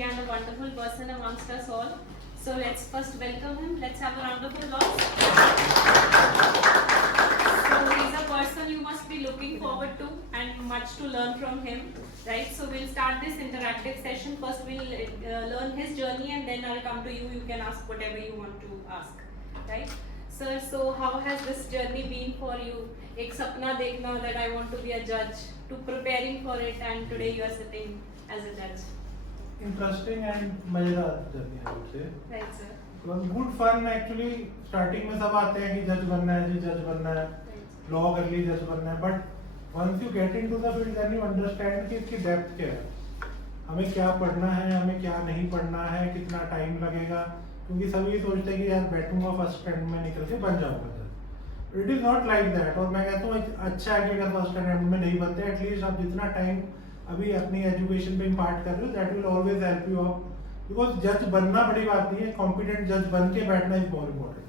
energy and a wonderful person amongst us all. So let's first welcome him. Let's have a round of applause. So he's a person you must be looking forward to and much to learn from him, right? So we'll start this interactive session. First we'll learn his journey and then I'll come to you. You can ask whatever you want to ask, right? Sir, so how has this journey been for you? एक सपना देखना that I want to be a judge, to preparing for it, and today you are sitting as a judge. Interesting and मजेदार journey है मुझसे. Right, sir. Good fun actually. Starting में सब आते हैं कि जज बनना है जी, जज बनना है, लॉ कर ली जज बनना है. But once you get into the field then you understand कि इसकी डेप्थ क्या है, हमें क्या पढ़ना है, हमें क्या नहीं पढ़ना है, कितना टाइम लगेगा. क्योंकि सभी सोचते हैं कि यार बैठूंगा फर्स्ट अटेम्प्ट में निकल के बन जाऊंगा जज. It is not like that. और मैं कहता हूँ अच्छा है कि अगर फर्स्ट अटेम्प्ट में नहीं बनते, एटलीस्ट आप जितना टाइम अभी अपनी एजुकेशन पे इम्पार्ट कर रहे हो that will always help you out. Because जज बनना बड़ी बात नहीं है, कॉम्पिटेंट जज बन के बैठना इज मोर इम्पोर्टेंट.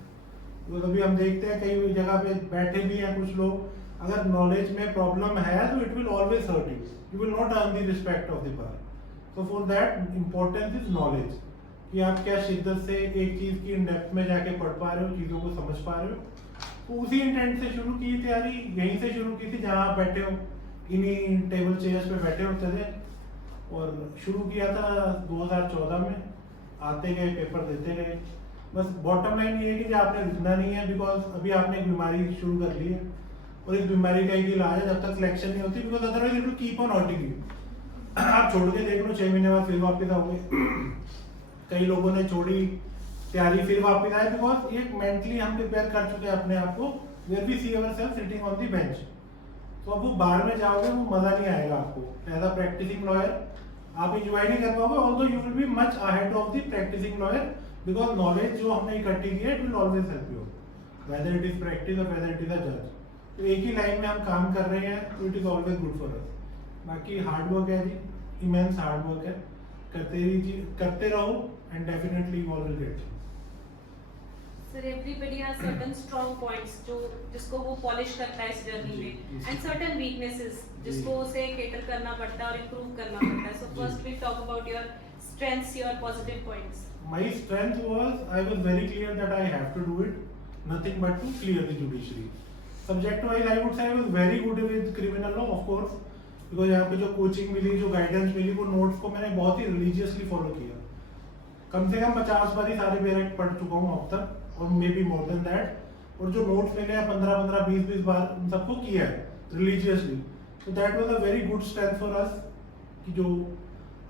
बिकॉज अभी हम देखते हैं कई जगह पे बैठे भी हैं कुछ लोग, अगर नॉलेज में प्रॉब्लम है तो it will always hurt you. You will not earn the respect of the bar. So for that importance is knowledge, कि आप क्या शिद्दत से एक चीज़ की इन डेप्थ में जाके पढ़ पा रहे हो, चीज़ों को समझ पा रहे हो. तो उसी इंटेंट से शुरू की तैयारी, यहीं से शुरू की थी जहाँ आप बैठे हो, इन्हीं टेबल चेयर्स पे बैठे होते थे. और शुरू किया था 2014 में. आते गए, पेपर देते गए. बस बॉटम लाइन ये है कि आपने रुकना नहीं है, बिकॉज अभी आपने एक बीमारी शुरू कर ली है और इस बीमारी का एक इलाज है जब तक सिलेक्शन नहीं होती, because otherwise it will keep on hurting you. आप छोड़ के देख लो, 6 महीने बाद फिर वापस आओगे. कई लोगों ने छोड़ी तैयारी फिर वापस आए, बिकॉज एक मेंटली हम प्रिपेयर कर चुके हैं अपने आप को, where we see ourselves sitting on the bench. तो अब वो बाहर में जाओगे वो मजा नहीं आएगा आपको. एज अ प्रैक्टिसिंग लॉयर आप एंजॉय नहीं कर पाओगे, although you will be much ahead of the practising lawyer, because knowledge जो हमने इकट्ठी की है it will always help you, whether it is practice और वेदर इट इज अ जज. तो एक ही लाइन में हम काम कर रहे हैं तो it is always good for us. बाकी हार्ड वर्क है जी, इमेंस हार्ड वर्क है. करते रहो and definitely you all will get. Sir, everybody has certain strong points जो जिसको वो polish करता है इस journey में, and certain weaknesses जिसको उसे cater करना पड़ता है और improve करना पड़ता है. So first we talk about your strengths, your positive points. My strength was I was very clear that I have to do it, nothing but to clear the judiciary. Subject wise I would say I was very good with criminal law, of course, because यहाँ पे जो coaching मिली, जो guidance मिली, वो notes को मैंने बहुत ही religiously follow किया. कम से कम 50 बार ही सारे पेरेंट पढ़ चुका हूँ अब तक, और may be more than that. और जो नोट्स मिले हैं 15-15, 20-20 बार उन सबको किया है रिलीजियसली. तो that was a very good strength for us, कि जो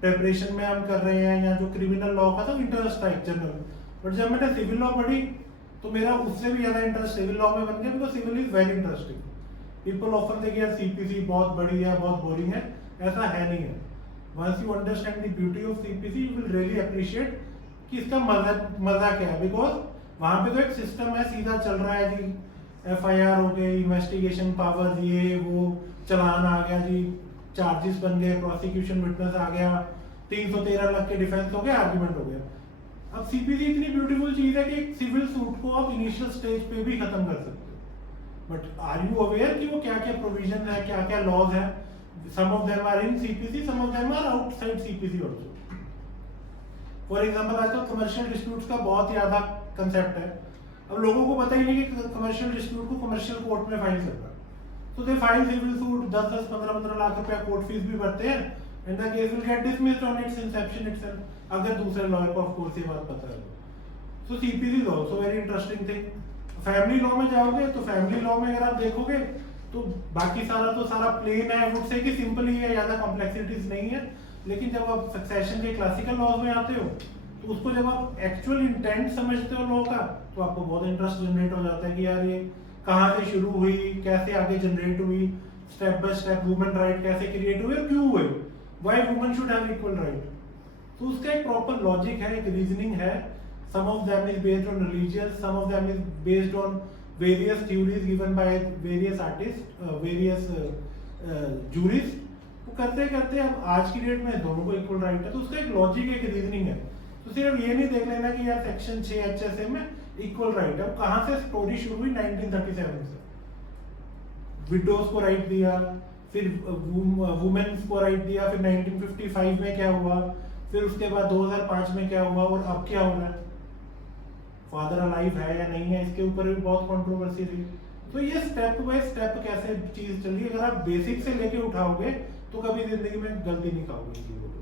प्रिपरेशन में हम कर रहे हैं, या जो क्रिमिनल लॉ का था इंटरेस्ट था एक जनरल, बट जब मैंने सिविल लॉ पढ़ी तो मेरा उससे भी ज़्यादा इंटरेस्ट सिविल लॉ में बन गया, because civil is very interesting. People often से यार सीपीसी बहुत बड़ी है, बहुत बोरिंग है. ऐसा है नहीं है. Once you understand the beauty of CPC you will really appreciate कि इसका मजा क्या है. बिकॉज वहाँ पे तो एक सिस्टम है, सीधा चल रहा है जी. एफआईआर हो गई, इन्वेस्टिगेशन पावर, ये वो, चालान आ गया जी, चार्जेस बन गए, प्रोसिक्यूशन विटनेस आ गया, 313 लाख के डिफेंस हो गया, आर्गुमेंट हो गया. अब सीपीसी इतनी ब्यूटीफुल चीज है कि एक सिविल सूट को आप इनिशियल स्टेज पे भी खत्म कर सकते हो. बट आर यू अवेयर कि वो क्या क्या प्रोविजन है, क्या क्या लॉज है. Some of them are in CPC, some of them are outside CPC also. For example आजकल कमर्शियल डिस्प्यूट्स का बहुत ही ज्यादा कंसेप्ट है. अब लोगों को पता ही नहीं कि कमर्शियल डिस्प्यूट को कमर्शियल कोर्ट में फाइल करना. तो दे फाइल सिविल सूट, 10-10, 15-15 लाख रुपया कोर्ट फीस भी भरते हैं, and the case will get dismissed on its inception itself, अगर दूसरे लॉयर को ऑफ कोर्स ये बात पता है. So CPC is also very interesting thing. Family law में जाओगे तो फैमिली लॉ में अगर आप देखोगे तो बाकी सारा प्लेन है. वुड से कि सिंपल ही है, ज्यादा कॉम्प्लेक्सिटीज नहीं है. लेकिन जब आप सक्सेशन के क्लासिकल लॉज में आते हो तो उसको जब आप एक्चुअल इंटेंट समझते हो लॉ का, तो आपको बहुत इंटरेस्ट जनरेट हो जाता है कि यार ये कहाँ से शुरू हुई, कैसे आगे जनरेट हुई, step by step women right कैसे क्रिएट हुए, क्यों हुए, why women should have equal right. तो उसका एक प्रॉपर लॉजिक है, एक रीजनिंग है. Some of them is based on religious, some of them is based on various theories given by various artist, various juries. करते करते अब आज की डेट में दोनों को इक्वल राइट है. तो उसका एक लॉजिक है, एक रीजनिंग है. तो सिर्फ ये नहीं देख लेना कि यार सेक्शन 6 HSA में इक्वल राइट है. कहाँ से स्टोरी शुरू हुई? 1937 से. विडोज को राइट दिया, फिर वुमेन्स को राइट दिया, फिर 1955 में क्या हुआ, फिर उसके बाद 2005 में क्या हुआ और अब क्या हो रहा है, फादर अलाइव है या नहीं है, इसके ऊपर भी बहुत कंट्रोवर्सी रही। तो ये स्टेप बाय स्टेप कैसे चीज चल रही है, अगर आप बेसिक से लेके उठाओगे तो कभी जिंदगी में गलती नहीं खाओगे इन चीजों पे।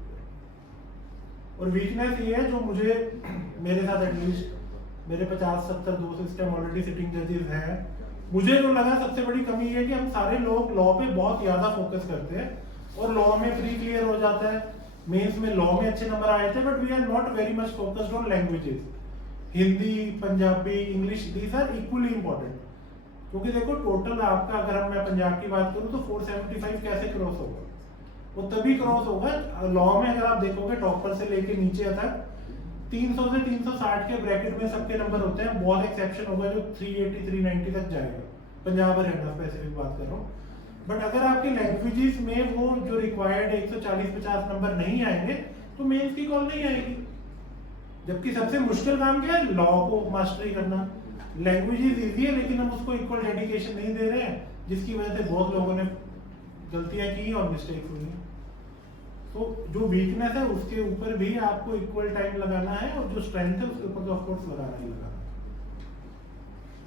और वीकनेस ये है जो मुझे, मेरे साथ एटलीस्ट मेरे 50-70 दोस्त इस टाइम ऑलरेडी सिटिंग जजेस हैं, मुझे जो लगा सबसे बड़ी कमी ये है कि हम सारे लोग लॉ पे बहुत ज्यादा फोकस करते हैं और लॉ में प्री क्लियर हो जाता है, मेंस में लॉ में अच्छे नंबर आए थे, but we are not very much focused on languages. Hindi, Punjabi, English, these are equally important. क्योंकि देखो टोटल आपका, अगर मैं पंजाब की बात करूं तो 475 कैसे क्रॉस होगा, वो तभी क्रॉस होगा लॉ में, अगर आप देखोगे टॉपर से लेके नीचे तक 300 से 360 के ब्रैकेट में सबके नंबर होते हैं, बहुत एक्सेप्शन होगा जो 380 390 तक जाएगा, पंजाब हरियाणा स्पेसिफिक बात कर रहा हूँ। बट अगर आपके लैंग्वेजेस में वो जो रिक्वायर्ड 140-50 नंबर नहीं आएंगे तो मेंस की कॉल नहीं आएगी। जबकि सबसे मुश्किल काम क्या है, लॉ को मास्टरी करना। लैंग्वेजेस इजी है लेकिन हम उसको इक्वल डेडिकेशन नहीं दे रहे हैं, जिसकी वजह से बहुत लोगों ने गलतियां की और मिस्टेक हुई। तो जो वीकनेस है उसके ऊपर भी आपको इक्वल टाइम लगाना है और जो स्ट्रेंथ है उसके ऊपर तो ऑफ कोर्स लगाना ही लगाना है।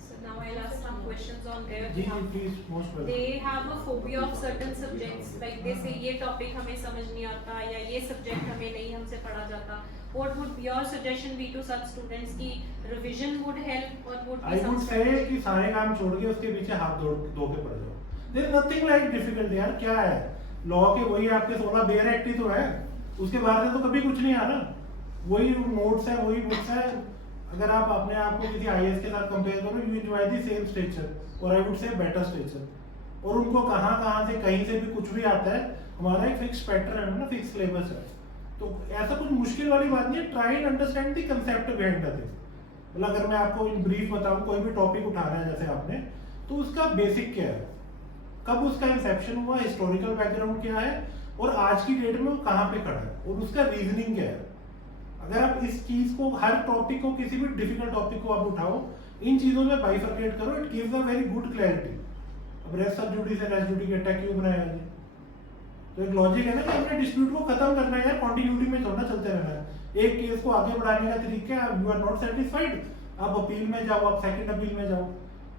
So now I'll ask some questions on their जी behalf. Please most welcome. They have a phobia of certain subjects, like they say ये topic हमें समझ नहीं आता या ये subject हमें नहीं हमसे पढ़ा जाता. What would your suggestion be to such students कि revision would help or would be I some would say कि सारे काम छोड़ के उसके पीछे हाथ धो के पड़ जाओ। There is nothing like difficult यार, क्या है लॉ के वही आपके 16 बेयर एक्ट ही तो है, उसके बाद से तो कभी कुछ नहीं आ रहा, वही नोट्स है वही बुक्स है। अगर आप अपने आप को किसी आईएएस के साथ कंपेयर करो, you enjoy the same structure और I would say better structure. और उनको कहाँ से कहीं से भी कुछ भी आता है, हमारा एक फिक्स पैटर्न है ना, फिक्स सिलेबस है, तो ऐसा कुछ मुश्किल वाली बात नहीं है। Try and understand the concept behind the thing. मतलब अगर मैं आपको इन ब्रीफ बताऊं, कोई भी टॉपिक उठाना है जैसे आपने, तो उसका बेसिक क्या है, कब उसका इंसेप्शन हुआ, हिस्टोरिकल बैकग्राउंड क्या है और आज की डेट में वो कहाँ पे खड़ा है और उसका रीजनिंग क्या है। अगर आप इस चीज को, हर टॉपिक को, किसी भी डिफिकल्ट टॉपिक को आप उठाओ, इन चीजों में बाइफरकेट करो, it gives a very good clarity. अब रेस सब जुडिस एंड रेस जुडिकेटा क्यों बनाया है? तो एक लॉजिक है ना कि हमने डिस्प्यूट को खत्म करना है यार, कॉन्टिन्यूटी में थोड़ा चलते रहना है। एक केस को आगे बढ़ाने का तरीका है, यू आर नॉट सेटिस्फाइड, आप अपील में जाओ, आप सेकंड अपील में जाओ।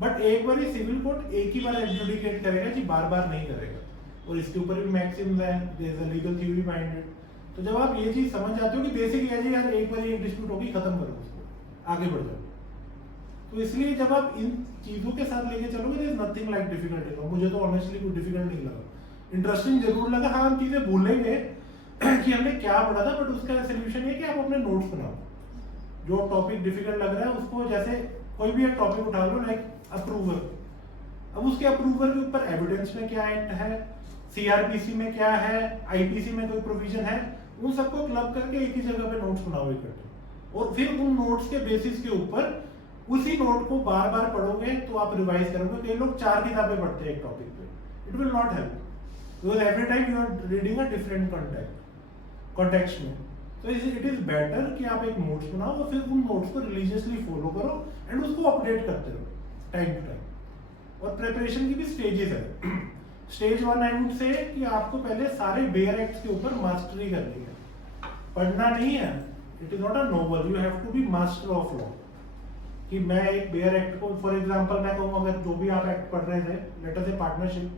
बट एक बार सिविल कोर्ट एक ही बार एडजुडिकेट करेगा जी, बार बार नहीं करेगा, और इसके ऊपर भी मैक्सिम्स है, there is a legal theory behind it. तो जब आप ये चीज समझ जाते हो कि बेसिक है जी यार, एक बार ये डिस्प्यूट होगी, खत्म करो उसको, आगे बढ़ जाओ। तो इसलिए जब आप इन चीजों के साथ लेके चलोगे, there is nothing like difficult. मुझे तो ऑनेस्टली कुछ डिफिकल्ट नहीं लगा, इंटरेस्टिंग जरूर लगा। हाँ, हम चीजें भूलेंगे कि हमने क्या पढ़ा था, बट उसका सोल्यूशन ये कि आप अपने नोट्स बनाओ। जो टॉपिक डिफिकल्ट लग रहा है उसको, जैसे कोई भी एक टॉपिक उठा लो, लाइक अप्रूवल, अब उसके अप्रूवल के ऊपर एविडेंस में क्या एक्ट है, सीआरपीसी में क्या है, आईपीसी में कोई प्रोविजन है, उन सबको क्लब करके एक ही जगह पे नोट्स बनाओ इकट्ठे, और फिर उन नोट्स के बेसिस के ऊपर उसी नोट को बार बार पढ़ोगे तो आप रिवाइज करोगे। कई लोग 4 किताबें पढ़ते हैं एक टॉपिक पे, it will not help, because every time you are reading a different context में। तो इट इज बेटर कि आप एक नोट्स बनाओ और फिर उन नोट्स को रिलीजियसली फॉलो करो एंड उसको अपडेट करते रहो टाइम टू टाइम। और प्रिपरेशन की भी स्टेजेस है। स्टेज 1 आई वुड से कि आपको पहले सारे बेयर एक्ट्स के ऊपर मास्टरी करनी है, पढ़ना नहीं है। It is not a novel, you have to be master of law. कि मैं एक बेयर एक्ट को, फॉर एग्जांपल मैं कहूँ, अगर जो भी आप एक्ट पढ़ रहे थे, लेट अस से पार्टनरशिप,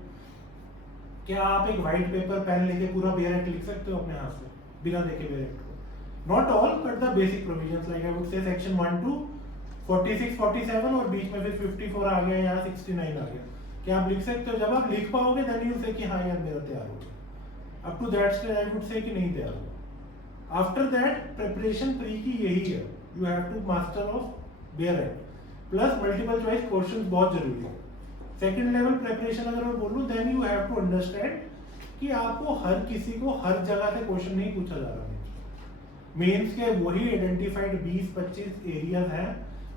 क्या आप एक व्हाइट पेपर पेन लेके पूरा बेयर एक्ट लिख सकते हो अपने हाथ से बिना देखे बेयर एक्ट को? Not all, but the basic provisions, like I would से सेक्शन 1 to 46, 47 और बीच में फिर 54 आ गया या 69 आ गया, क्या आप लिख सकते हो? जब आप लिख पाओगे देन यू से कि हाँ यार मेरा तैयार हो गया। Up to that stage I would say कि नहीं तैयार हुआ। आफ्टर दैट प्रिपरेशन प्री की यही है, you have to master of bare act plus multiple choice questions बहुत जरूरी है। सेकंड लेवल प्रिपरेशन अगर मैं बोलूं, then you have to understand कि आपको हर किसी को हर जगह से क्वेश्चन नहीं पूछा जा रहा है। मेंस के वही आइडेंटिफाइड 20-25 एरियाज हैं,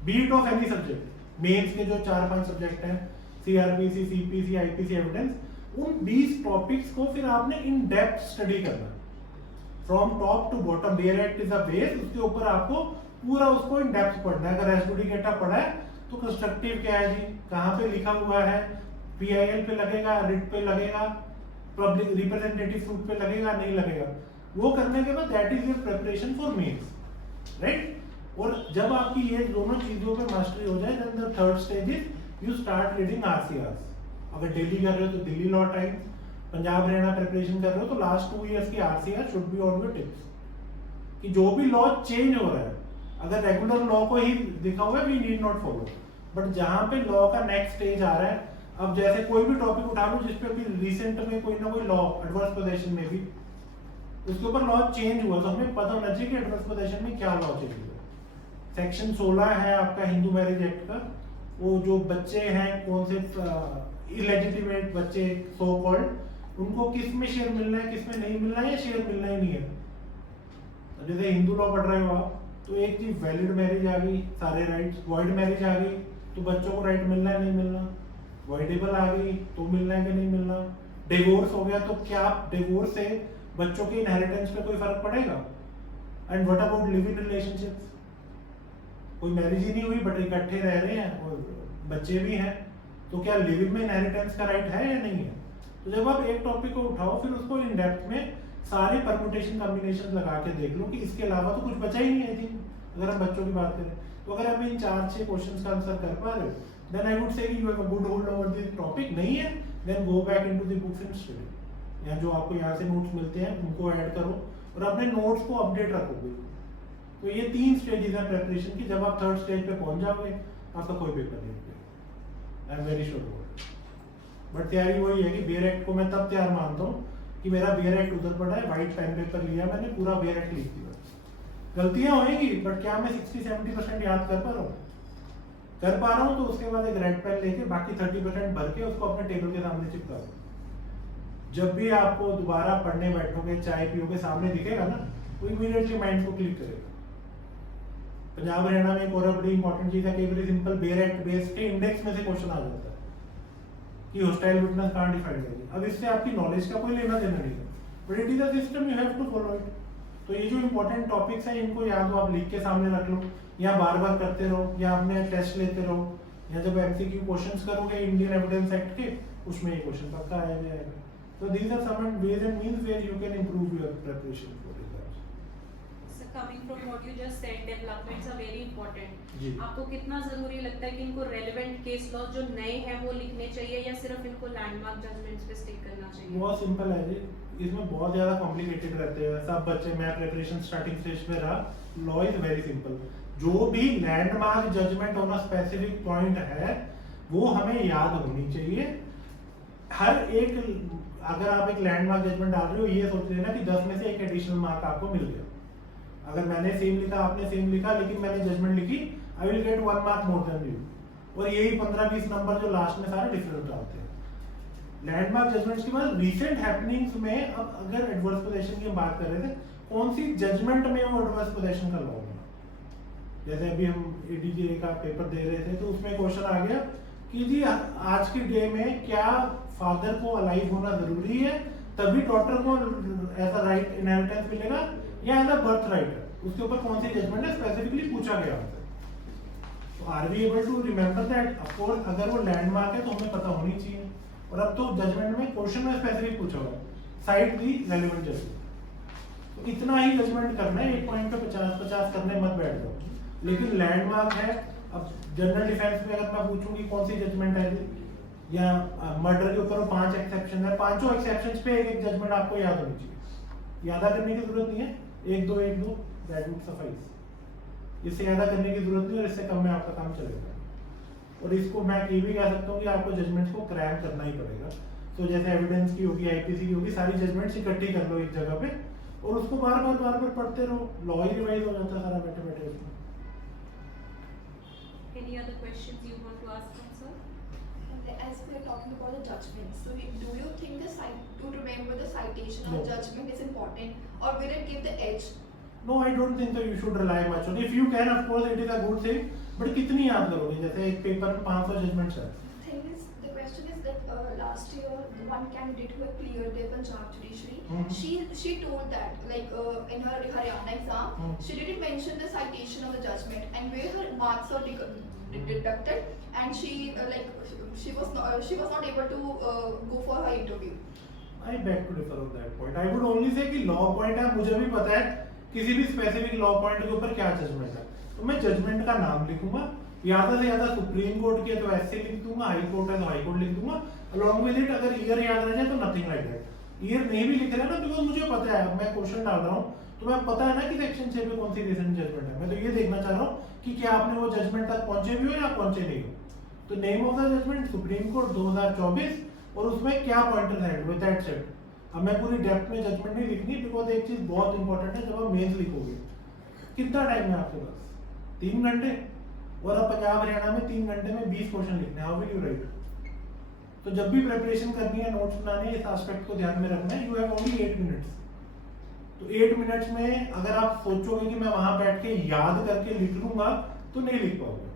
beat of any subject. Mains के जो 4-5 सब्जेक्ट हैं, सीआरपीसी, सीपीसी, आईपीसी, एविडेंस, उन 20 टॉपिक्स को फिर आपने इन डेप्थ स्टडी करना, from top to bottom. Bare act is a base, उसके ऊपर आपको पूरा उसको इन डेप्थ पढ़ना है। अगर एसडीकेटा पढ़ा है तो कंस्ट्रक्टिव क्या है जी, कहाँ पे लिखा हुआ है, पीआईएल पे लगेगा, रिट पे लगेगा, पब्लिक रिप्रेजेंटेटिव सूट पे लगेगा, नहीं लगेगा। वो करने के बाद that is your preparation for mains, right. और जब आपकी ये दोनों चीजों पे मास्टरी हो जाए then the third stage is you start reading RCR. अगर दिल्ली कर रहे हो तो Delhi law times, Punjab Haryana preparation कर रहे हो तो लास्ट 2 इयर्स की RCR should be on your tips, कि जो भी लॉ चेंज हो रहा है, अगर रेगुलर लॉ को ही दिखा हुआ है we need not follow, but जहां पे लॉ का नेक्स्ट स्टेज आ रहा है, अब जैसे कोई भी टॉपिक उठा लो जिसपे भी रिसेंट में कोई ना कोई लॉ एडवर्स पोजीशन में भी उसके ऊपर लॉ चेंज हुआ तो हमें पता होना चाहिए कि एडवर्स पोजीशन में क्या लॉ चेंज हुआ। सेक्शन 16 है आपका हिंदू मैरिज एक्ट का, वो जो बच्चे हैं कौन से इलेजिटिमेट बच्चे सो कॉल्ड, उनको किस में शेयर मिलना है किस में नहीं मिलना है या शेयर मिलना ही नहीं है। तो जैसे हिंदू लॉ पढ़ रहे हो आप तो एक चीज वैलिड मैरिज आ गई सारे राइट्स, वॉइड मैरिज आ गई तो बच्चों को राइट मिलना है नहीं मिलना, वॉइडेबल आ गई तो मिलना है कि नहीं मिलना, डिवोर्स हो गया तो क्या डिवोर्स से बच्चों के इनहेरिटेंस पे कोई फर्क पड़ेगा, and what about live in relationships, कोई मैरिज ही नहीं हुई बट इकट्ठे रह रहे हैं और बच्चे भी हैं तो क्या लिविंग में इनहेरिटेंस का राइट है या नहीं है। तो जब आप एक टॉपिक को उठाओ फिर उसको इन डेप्थ में सारे परमुटेशन कॉम्बिनेशन लगा के देख लो कि इसके अलावा तो कुछ बचा ही नहीं है। आई थिंक अगर हम बच्चों की बात करें तो अगर आप इन 4-6 क्वेश्चंस का आंसर कर पा रहे हो देन आई वुड से कि you have a good hold over this topic. नहीं है then go back into the books and study, या जो आपको यहाँ से नोट्स मिलते हैं उनको ऐड करो और अपने नोट्स को अपडेट रखोगे। तो ये 3 स्टेजेस हैं प्रिपरेशन की, जब आप थर्ड स्टेज पे पहुंच जाओगे आपका कोई पेपर नहीं होगा, I am very sure. But तैयारी वही है कि बेयर एक्ट को मैं तब तैयार मानता हूँ कि मेरा बेयर एक्ट उधर पड़ा है, वाइट पेन पेपर लिया मैंने, पूरा बेयर एक्ट लिख दिया। गलतियां होंगी बट क्या मैं 60-70% याद कर पा रहा हूँ तो उसके बाद एक रेड पेन लेके बाकी 30% भर के उसको अपने टेबल के सामने चिपका दो। जब भी आपको दोबारा पढ़ने बैठोगे चाय पियोगे सामने दिखेगा ना वो इमीडिएटली माइंड को क्लिक करेगा। पंजाब हरियाणा में एक और बड़ी इंपॉर्टेंट चीज है कि very simple bare act base के इंडेक्स में से क्वेश्चन आ जाता है कि हॉस्टाइल विटनेस कहां डिफाइन करेगी। अब इससे आपकी नॉलेज का कोई लेना देना नहीं है but it is a system you have to follow it. तो ये जो इंपॉर्टेंट टॉपिक्स हैं इनको या तो आप लिख के सामने रख लो या बार बार करते रहो या अपने टेस्ट लेते रहो या जब एमसीक्यू क्वेश्चंस करोगे इंडियन एविडेंस एक्ट के उसमें ये क्वेश्चन पक्का आया जाएगा। So these are some ways and means where you can improve your preparation for exams. So coming from what you just said, developments are very important. जी। आपको कितना जरूरी लगता है कि इनको रेलेवेंट केस लॉ जो नए हैं वो लिखने चाहिए या सिर्फ इनको लैंडमार्क जजमेंट्स पे स्टिक करना चाहिए? बहुत सिंपल है जी, इसमें बहुत ज्यादा कॉम्प्लिकेटेड रहते हैं सब बच्चे। मैं प्रिपरेशन स्टार्टिंग स्टेज पे रहा, लॉ इज वेरी सिंपल। जो भी landmark judgment on a specific point है वो हमें याद होनी चाहिए। हर एक अगर आप एक लैंडमार्क जजमेंट डाल रहे हो ये सोच लेना कि 10 में से एक एडिशनल मार्क आपको मिल गया। अगर मैंने सेम लिखा आपने सेम लिखा लेकिन मैंने जजमेंट लिखी I will get 1 mark more than you. और यही 15-20 नंबर जो लास्ट में सारे डिफरेंट आते हैं लैंडमार्क जजमेंट्स के बाद। रिसेंट हैपनिंग्स में अब अगर एडवर्स पोजीशन की हम बात कर रहे थे कौन सी जजमेंट में वो एडवर्स पोजीशन का लॉ होगा। जैसे अभी हम एडीजे का पेपर दे रहे थे तो उसमें क्वेश्चन आ गया कि जी आज के डे में क्या फादर को अलाइव होना जरूरी है तभी डॉटर को ऐसा राइट इनहेरिटेंस मिलेगा या एज अ बर्थ राइट है। उसके ऊपर कौन सी जजमेंट है स्पेसिफिकली पूछा गया हमसे। तो are we able to remember that. Of course अगर वो लैंडमार्क है तो हमें पता होनी चाहिए और अब तो जजमेंट में क्वेश्चन में स्पेसिफिक पूछा हुआ है साइट दी रेलेवेंट जजमेंट। तो इतना ही जजमेंट करना है, एक पॉइंट पे 50-50 करने मत बैठ जाओ। लेकिन लैंडमार्क है, अब जनरल डिफेंस में अगर मैं पूछूंगी कौन सी जजमेंट है या मर्डर के ऊपर 5 एक्सेप्शन है, पांचों एक्सेप्शंस पे एक जजमेंट आपको याद होनी चाहिए। यादा करने की जरूरत नहीं है, 1-2 1-2 दैट वुड सफाइस। इससे ज्यादा करने की जरूरत नहीं और इससे कम में आपका काम चलेगा। और इसको मैं ये भी कह सकता हूँ कि आपको जजमेंट्स को क्रैम करना ही पड़ेगा। तो जैसे एविडेंस की होगी, आईपीसी की होगी, सारी जजमेंट्स इकट्ठी कर लो एक जगह पे और उसको बार बार पढ़ते रहो, लॉ ही रिवाइज हो जाता है सारा बैठे बैठे उसमें। Any other questions you want to ask them, sir? As we are talking about the judgment, so do you think to remember the citation No. or judgment is important, or will it give the edge? No, I don't think so. You should rely much on. If you can, of course, it is a good thing. But कितनी याद करोगे? जैसे एक paper में 500 judgements है। The question is that last year the one candidate who had cleared their Punjab judiciary, Mhm. she told that like in her Haryana exam, she didn't mention the citation of the judgment and where her marks are deducted, and she was not able to go for her interview. I beg to differ on that point. I would only say कि law point है, मुझे भी पता है किसी भी specific law point के ऊपर क्या judgment है, तो मैं judgment का नाम लिखूंगा, ज़्यादा से ज़्यादा सुप्रीम कोर्ट की है तो ऐसे लिख दूंगा, हाई कोर्ट है तो हाई कोर्ट लिख दूंगा, along with it अगर ईयर याद रह जाए तो nothing like that. ईयर नहीं भी लिख रहा ना, बिकॉज मुझे पता है, मैं क्वेश्चन डाल रहा हूँ तो मैं पता है ना कि सेक्शन 6 में कौन सी रिसेंट जजमेंट है, मैं तो ये देखना चाह रहा हूँ कि क्या आपने वो जजमेंट तक पहुंचे भी हो या पहुंचे नहीं हो. तो name of the judgment Supreme Court 2024 और उसमें क्या पॉइंटर्स हैं विद दैट सेट. अब मैं पूरी डेप्थ में जजमेंट नहीं लिखनी, बिकॉज एक चीज बहुत इंपॉर्टेंट है, जब आप मेंस लिखोगे कितना टाइम है आपके पास, 3 घंटे, और अब पंजाब हरियाणा में 3 घंटे में 20 क्वेश्चन लिखने, हाउ विल यू राइट. तो जब भी प्रिपरेशन करनी है, नोट्स बनाने, इस एस्पेक्ट को ध्यान में रखना है. You have only 8 minutes. तो 8 मिनट्स में अगर आप सोचोगे कि मैं वहां बैठ के याद करके लिख लूंगा तो नहीं लिख पाओगे.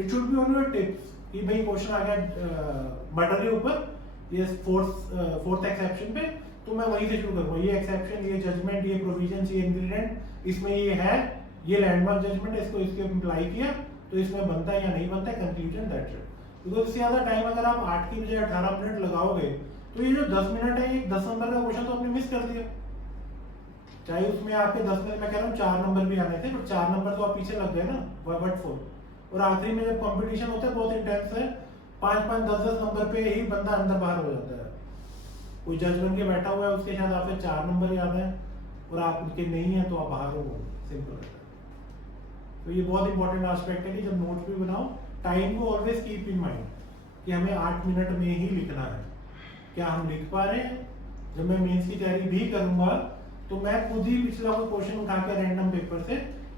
It should be on your tips कि भाई क्वेश्चन आ गया मर्डर के ऊपर, ये फोर्थ एक्सेप्शन पे, तो मैं वहीं से शुरू करूंगा. ये एक्सेप्शन, ये जजमेंट, ये प्रोविजन, ये इंग्रेडिएंट, इसमें ये है, ये लैंडमार्क जजमेंट है, इसको इसके अप्लाई किया तो इसमें बनता है या नहीं बनता है, कंक्लूजन, दैट्स इट. बिकॉज इससे ज्यादा टाइम अगर आप 8 की बजाय 18 मिनट लगाओगे तो ये जो 10 मिनट है, ये 10 नंबर का क्वेश्चन तो आपने मिस कर दिया. चाहे उसमें आपके 10 में मैं कह रहा हूँ 4 नंबर भी आने थे, बट 4 नंबर तो आप पीछे लग गए ना, व्हाट फॉर. और आखिरी में जब कंपटीशन होता है बहुत इंटेंस है, 5-5, 10-10 नंबर पे ही बंदा अंदर बाहर हो जाता है. कोई जज बन के बैठा हुआ है, उसके साथ आपके 4 नंबर याद है और आप उनके नहीं है तो आप बाहर हो, सिंपल है. तो ये बहुत इंपॉर्टेंट एस्पेक्ट है कि जब नोट्स भी बनाओ, टाइम को ऑलवेज कीप इन माइंड कि हमें 8 मिनट में ही लिखना है. क्या हम लिख पा रहे हैं? जब मैं मेंस की तैयारी भी करूंगा तो मैं खुद ही पिछला कोई क्वेश्चन उठा के रैंडम पेपर से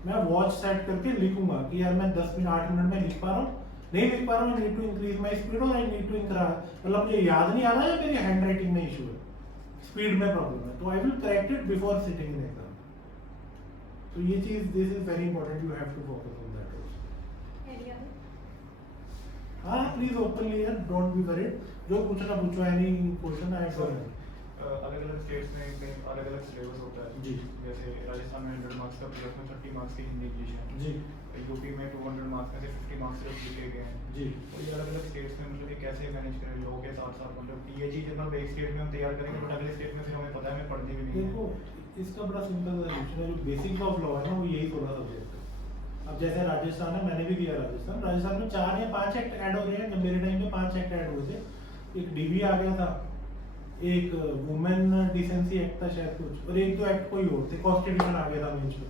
मैं वॉच सेट करके लिखूंगा कि यार मैं 10 मिनट 8 मिनट में लिख पा रहा हूँ, नहीं लिख पा रहा हूँ, I need to increase my speed और आई नीड टू मतलब मुझे याद नहीं आ रहा है, मेरी हैंड राइटिंग में इशू है, स्पीड में प्रॉब्लम है, तो I will correct it before sitting in exam. तो ये चीज, this is very important, you have to focus on that also. हाँ प्लीज ओपनली यार, डोंट बी वरीड, जो पूछना पूछो, एनी क्वेश्चन आई हैव. अलग अलग स्टेट्स में अलग अलग सिलेबस होता है जी. जैसे राजस्थान में 100 मार्क्स का, प्लस में 30 मार्क्स की हिंदी इंग्लिश है जी. यूपी में 200 मार्क्स में से 50 मार्क्स सिर्फ लिखे गए हैं जी. तो ये अलग अलग स्टेट्स में मतलब ये कैसे मैनेज करें लोगों के साथ साथ, मतलब ये चीज़ मतलब एक स्टेट में हम तैयार करेंगे बट अगले स्टेट में फिर हमें पता है हमें पढ़नी भी नहीं है. देखो इसका बड़ा सिंपल सोल्यूशन है, जो बेसिक्स ऑफ लॉ है ना, वो यही 16 सब्जेक्ट है. अब जैसे राजस्थान है, मैंने भी दिया राजस्थान में 4 या 5 एक्ट ऐड हो गए हैं. जब मेरे टाइम पे 5 एक्ट ऐड हुए थे, एक डीवी आ गया था, एक वुमेन डिसेंसी एक्ट था शायद कुछ, और 1-2 एक्ट कोई और थे, कॉन्स्टिट्यूशन आ गया था मेंस में.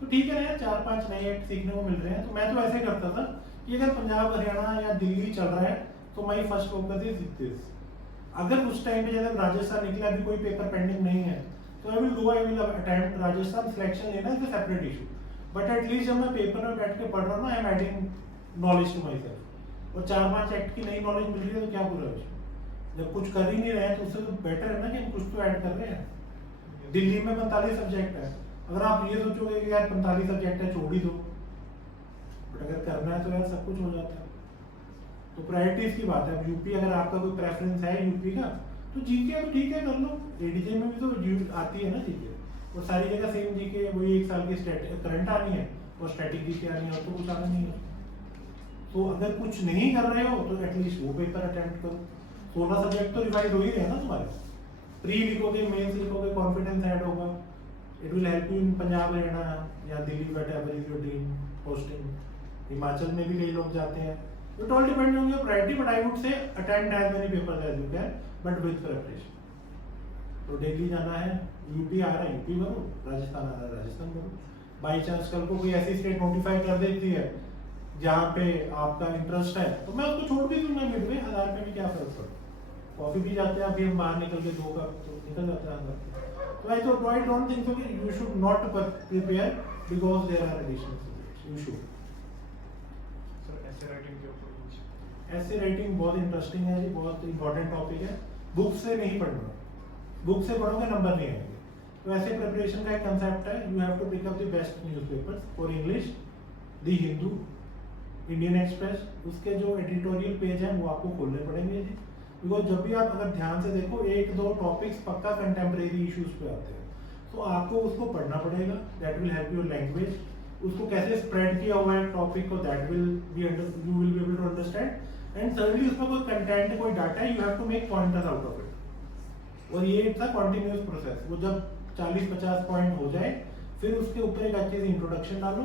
तो ठीक है ना, 4-5 नए एक्ट सीखने को मिल रहे हैं. तो मैं तो ऐसे करता था कि अगर पंजाब हरियाणा या दिल्ली चल रहा है तो my first focus is this. अगर उस टाइम पे जैसे राजस्थान निकला, अभी कोई पेपर पेंडिंग नहीं है, तो I will attempt Rajasthan. Selection लेना is a separate issue, but at least जब मैं पेपर में बैठ के पढ़ रहा हूँ ना, I am adding knowledge to myself. और 4-5 एक्ट की नई नॉलेज मिल रही है तो क्या बुरा है. जब कुछ कर ही नहीं रहे हैं तो उससे तो बेटर है ना कि हम कुछ तो ऐड कर रहे हैं. दिल्ली में 45 सब्जेक्ट है, अगर आप ये सोचोगे कि यार 45 सब्जेक्ट है छोड़ ही दो, बट अगर करना है तो यार सब कुछ हो जाता है. तो प्रायोरिटीज की बात है. अब यूपी, अगर आपका कोई प्रेफरेंस है यूपी का, तो जीके तो ठीक है कर लो. एडीजे में भी तो आती है ना जीके, और सारी जगह सेम जीके, वही 1 साल की करंट आनी है और स्टैटिक जीके आनी है, और तो कुछ आना नहीं है. तो अगर कुछ नहीं कर रहे हो तो एटलीस्ट वो पेपर अटेम्प्ट करो. 16 सब्जेक्ट तो रिवाइज हो ही रहे हैं ना तुम्हारे. प्री लिखोगे, मेंस लिखोगे, कॉन्फिडेंस ऐड होगा. It will help you in Punjab Haryana या Delhi, whatever is your dream posting. Himachal में भी कई लोग जाते हैं. It all depend on your priority, but I would say attempt as many papers as you can, but with preparation. तो दिल्ली जाना है, यूपी आ रहा है यूपी भरो, राजस्थान आ रहा है राजस्थान भरो. बाई चांस कल को कोई ऐसी स्टेट नोटिफाई कर देती है जहाँ पे आपका इंटरेस्ट है, तो मैं उसको छोड़ भी दूंगा मिड में. 1000 में भी क्या फर्क पड़ता. कॉफी भी जाते हैं, अभी हम बाहर निकल के 2 कप तो निकल जाते हैं अंदर. तो आई डोंट थिंक सो कि you should not prepare because there are additional subjects. You should. Sir ऐसे राइटिंग के ऊपर कुछ, ऐसे राइटिंग बहुत इंटरेस्टिंग है जी, बहुत इंपॉर्टेंट टॉपिक है. बुक से नहीं पढ़ना, बुक से पढ़ोगे नंबर नहीं आएंगे. तो ऐसे प्रिपरेशन का एक कंसेप्ट है, you have to pick up the best newspapers for English. The Hindu, Indian Express, उसके जो एडिटोरियल पेज हैं वो आपको खोलने पड़ेंगे जी. बिकॉज जब भी आप अगर ध्यान से देखो, 1-2 टॉपिक्स पक्का कंटेम्प्रेरी इश्यूज पे आते हैं, तो आपको उसको पढ़ना पड़ेगा. That will help your language. उसको कैसे स्प्रेड किया हुआ है टॉपिक को, that will be you will be able to understand. And thirdly उसमें कोई कंटेंट, कोई डाटा है, you have to make pointers out of it. और ये इट्स अ कंटिन्यूअस प्रोसेस। वो जब 40-50 पॉइंट हो जाए फिर उसके ऊपर एक अच्छे से इंट्रोडक्शन डालो,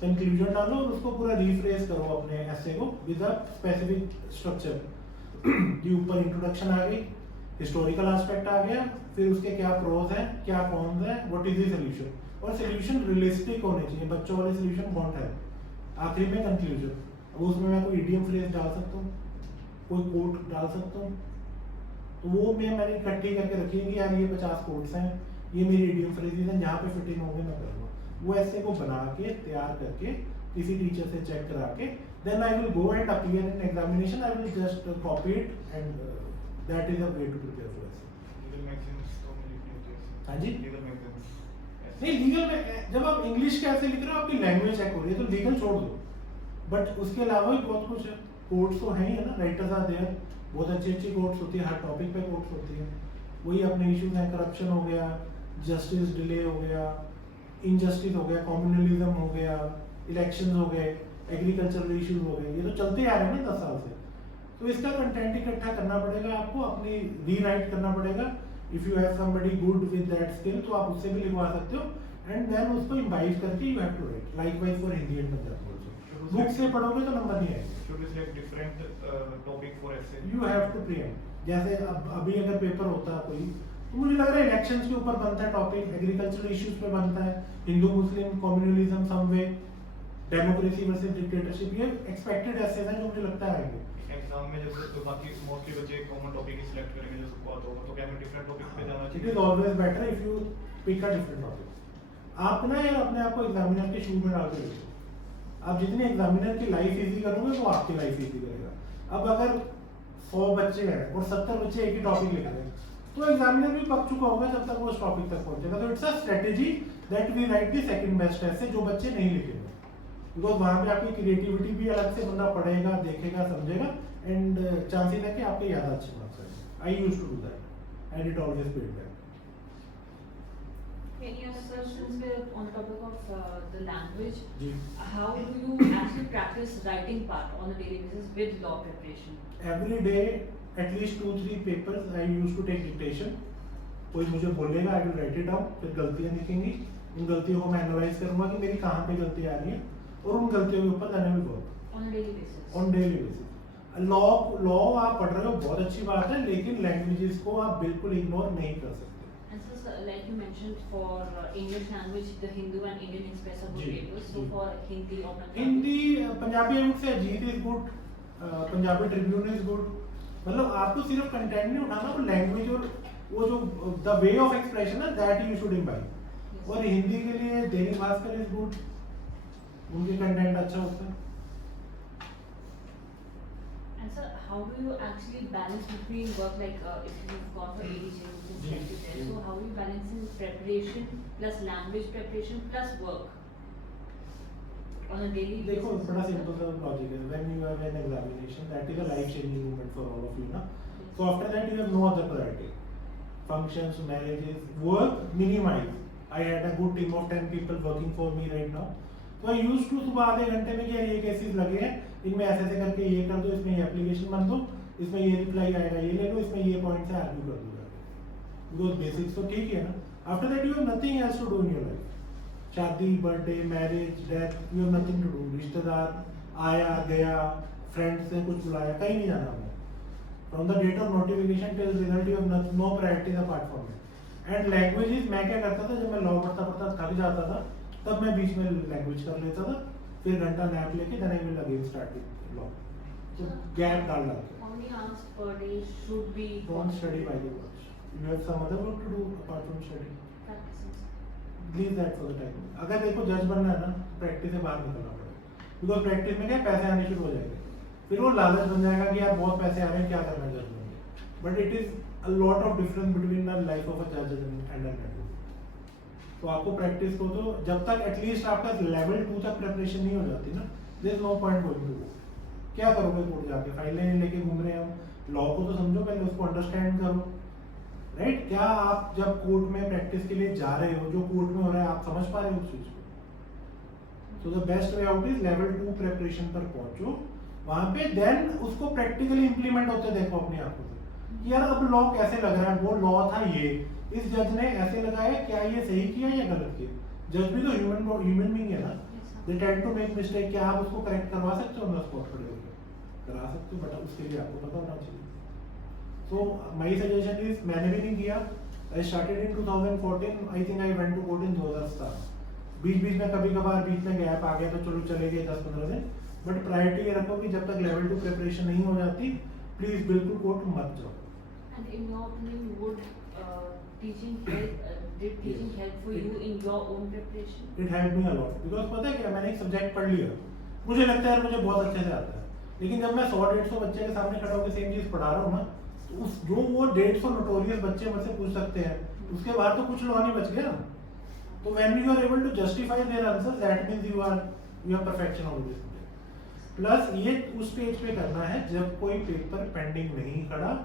कंक्लूजन डालो और उसको पूरा रीफ्रेश करो अपने ऐसे को विद अ स्पेसिफिक स्ट्रक्चर कि ऊपर इंट्रोडक्शन आ गई, हिस्टोरिकल एस्पेक्ट आ गया, फिर उसके क्या प्रोज है, क्या कॉन्स है, व्हाट इज द सॉल्यूशन, और सॉल्यूशन रियलिस्टिक होने चाहिए, बच्चों वाले सॉल्यूशन वॉन्ट है। आखिरी में कंक्लूजन, अब उसमें मैं कोई इडियम फ्रेज डाल सकता हूँ, कोई कोट डाल सकता हूँ, तो वो मैंने इकट्ठी करके रखी है कि यार ये 50 कोट्स हैं, ये मेरी इडियम फ्रेजेस हैं, जहाँ पे फिटिंग होंगे मैं करूँगा। वो ऐसे को बना के तैयार करके किसी टीचर से चेक करा के then I will go and appear in examination, I will just copy it and that is a way to prepare for ऐसे। लीगल मैगजीन्स तो मैं लिखनी होती है। हाँ जी? लीगल मैगजीन्स नहीं, लीगल में जब आप इंग्लिश कैसे लिख रहे हो आपकी लैंग्वेज चेक हो रही है तो लीगल छोड़ दो, बट उसके अलावा भी बहुत कुछ है। कोर्ट्स तो है ही है ना, राइटर्स आर देयर, बहुत अच्छी अच्छी कोर्ट्स होती है, हर टॉपिक पे कोर्ट्स होती है। वही अपने इश्यूज हैं, करप्शन हो गया, जस्टिस डिले हो गया, इनजस्टिस हो गया, कम्युनलिज्म हो गया, इलेक्शंस हो गए, एग्रीकल्चरल इश्यूज हो गए, ये तो चलते आ रहे हैं ना 10 साल से। तो इसका कंटेंट इकट्ठा करना पड़ेगा आपको, अपनी रीराइट करना पड़ेगा। If you have somebody good with that skill तो आप उससे भी लिखवा सकते हो, एंड देन उसको इम्बाइब करके you have to write. Likewise for Hindi and Punjabi also, book से पढ़ोगे तो नंबर नहीं आएगा। should we select different topic for essay? You have to preempt. जैसे अब अभी अगर पेपर होता है कोई, तो मुझे लग रहा है इलेक्शंस के ऊपर बनता है टॉपिक, एग्रीकल्चरल इश्यूज पे बनता है, हिंदू मुस्लिम कम्युनलिज्म सम वे, डेमोक्रेसी वर्सेस डिक्टेटरशिप, ये एक्सपेक्टेड एसेज हैं जो मुझे लगता है आएंगे। एग्जाम में जैसे तो बाकी मोस्टली बच्चे कॉमन टॉपिक ही सिलेक्ट करेंगे जो सबको आता होगा, तो क्या हमें डिफरेंट टॉपिक पे जाना इट चाहिए? Is always better if you pick a different topic. आप ना यार अपने आप को एग्जामिनर के शू में डाल के देखो, आप जितने एग्जामिनर की लाइफ इजी करोगे वो आपकी लाइफ इजी करेगा। अब अगर 100 बच्चे हैं और 70 बच्चे एक ही टॉपिक लिख रहे हैं तो एग्जामिनर भी पक चुका होगा जब तक वो उस टॉपिक तक पहुंचेगा। तो it's a strategy that we write the second best ऐसे जो बच्चे नहीं लिखेंगे, बिकॉज वहां पे आपकी क्रिएटिविटी भी अलग से बंदा पढ़ेगा, देखेगा, समझेगा, एंड चांसेस है कि आपके याद अच्छे मार्क्स आएंगे। I used to do that and it always paid back. Any other questions on the topic of the language? जी, How do you actually practice writing part on a daily basis with law preparation? Every day at least 2-3 papers I use to take dictation. कोई मुझे बोलेगा, I will write it down, फिर गलतियां लिखेंगी, उन गलतियों को मैं एनालाइज करूंगा कि मेरी कहाँ पे गलती आ रही है, और उन गलतियों के ऊपर then I will work On a daily basis? On daily basis. Law आप पढ़ रहे हो बहुत अच्छी बात है, लेकिन लैंग्वेजेस को आप बिल्कुल इग्नोर नहीं कर सकते। And so, like you mentioned, for English language, the Hindu and Indian Express are good जी, papers. So जी। for Hindi or Punjabi? Hindi Punjabi I would say Ajit is good, Punjabi tribune is good. मतलब आपको सिर्फ कंटेंट नहीं उठाना, वो लैंग्वेज और वो जो द वे ऑफ एक्सप्रेशन है that you should imbibe. Yes. और हिंदी के लिए दैनिक भास्कर इज गुड, उनके कंटेंट अच्छा होता है। And sir, how do you actually balance between work, like if you've gone for ADJ, which is ji, selected there, ji. so how are you balancing preparation plus language preparation plus work on a daily basis? देखो बड़ा simple सा logic है, when you have an examination that is a life changing moment for all of you ना, so after that you have no other priority, functions, marriages, work minimize. I had a good team of 10 people working for me right now, so I used to सुबह आधे घंटे में कि यार ये cases लगे हैं, इनमें ऐसे ऐसे करके ये कर दो, इसमें ये एप्लीकेशन बन दो, इसमें ये रिप्लाई आएगा, ये ले लो, इसमें ये पॉइंट से आर्ग्यू कर दो जाके, बिकॉज बेसिक्स तो ठीक है ना। After that you have nothing else to do in your life. शादी, birthday, marriage, death, you have nothing to do. रिश्तेदार आया गया, फ्रेंड्स से कुछ बुलाया, कहीं नहीं जाना हमें। From the date of notification till result you have no priorities apart from it. And languages मैं क्या करता था, जब मैं लॉ पढ़ता पढ़ता थक जाता था तब मैं बीच में लैंग्वेज कर लेता था, फिर घंटा नैप लेके then I will again start with law. तो गैप डाल के How many hours per day should be don't study by the watch, you have some other work to do apart from study, practicing? Leave that for the time. अगर देखो जज बनना है ना, practice से बाहर निकलना पड़ेगा, बिकॉज प्रैक्टिस में क्या पैसे आने शुरू हो जाएंगे, फिर वो लालच बन जाएगा कि यार बहुत पैसे आ रहे हैं, क्या करना है जज बनके। But it is a lot of difference between the life of a जज एंड एन एडवोकेट। तो आपको प्रैक्टिस को तो जब तक एटलीस्ट आपका लेवल 2 तक प्रिपरेशन नहीं हो जाती ना, there is no point going to. क्या करोगे कोर्ट जाके, फाइलें लेके घूम रहे हो, लॉ को तो समझो पहले, उसको अंडरस्टैंड करो, राइट? क्या आप जब कोर्ट में प्रैक्टिस के लिए जा रहे हो, जो कोर्ट में हो रहा है आप समझ पा रहे हो उस चीज को? तो the best way out is level 2 preparation पर पहुंचो, वहां पे देन उसको प्रैक्टिकली इंप्लीमेंट होते देखो अपनी आंखों से। कि यार अब लॉ कैसे लग रहा है, वो लॉ था ये, इस जज ने ऐसे लगाया, क्या ये सही किया या गलत किया? जज भी तो ह्यूमन बीइंग है ना, they tend to make mistake. क्या आप उसको करेक्ट करवा सकते हो ऑन द स्पॉट खड़े होकर? करा सकते हो, बट उसके लिए आपको पता होना चाहिए। सो माय सजेशन इज, मैंने भी नहीं किया, I started in 2014, I think I went to court in 2017। बीच बीच में कभी कभार बीच में गैप आ गया तो चलो चले गए 10-15 दिन, बट प्रायोरिटी ये रखो कि जब तक लेवल 2 प्रिपरेशन नहीं हो जाती, प्लीज बिल्कुल कोर्ट मत जाओ। And in your opinion, would teaching help? Did teaching help for you in your own preparation? It help me a lot, because पता है क्या, मैंने एक सब्जेक्ट पढ़ लिया, मुझे लगता है मुझे बहुत अच्छे से आता है, लेकिन जब मैं 100-150 बच्चे के सामने खड़ा होकर सेम चीज पढ़ा रहा हूँ ना, तो उस जो वो 150 नोटोरियस बच्चे मुझसे पूछ सकते हैं, उसके बाद तो कुछ लॉ नहीं बच गया। तो when you are able to justify their answer, that means you are perfection of this subject. Plus ये उस स्टेज पे करना है जब कोई पेपर पेंडिंग नहीं खड़ा,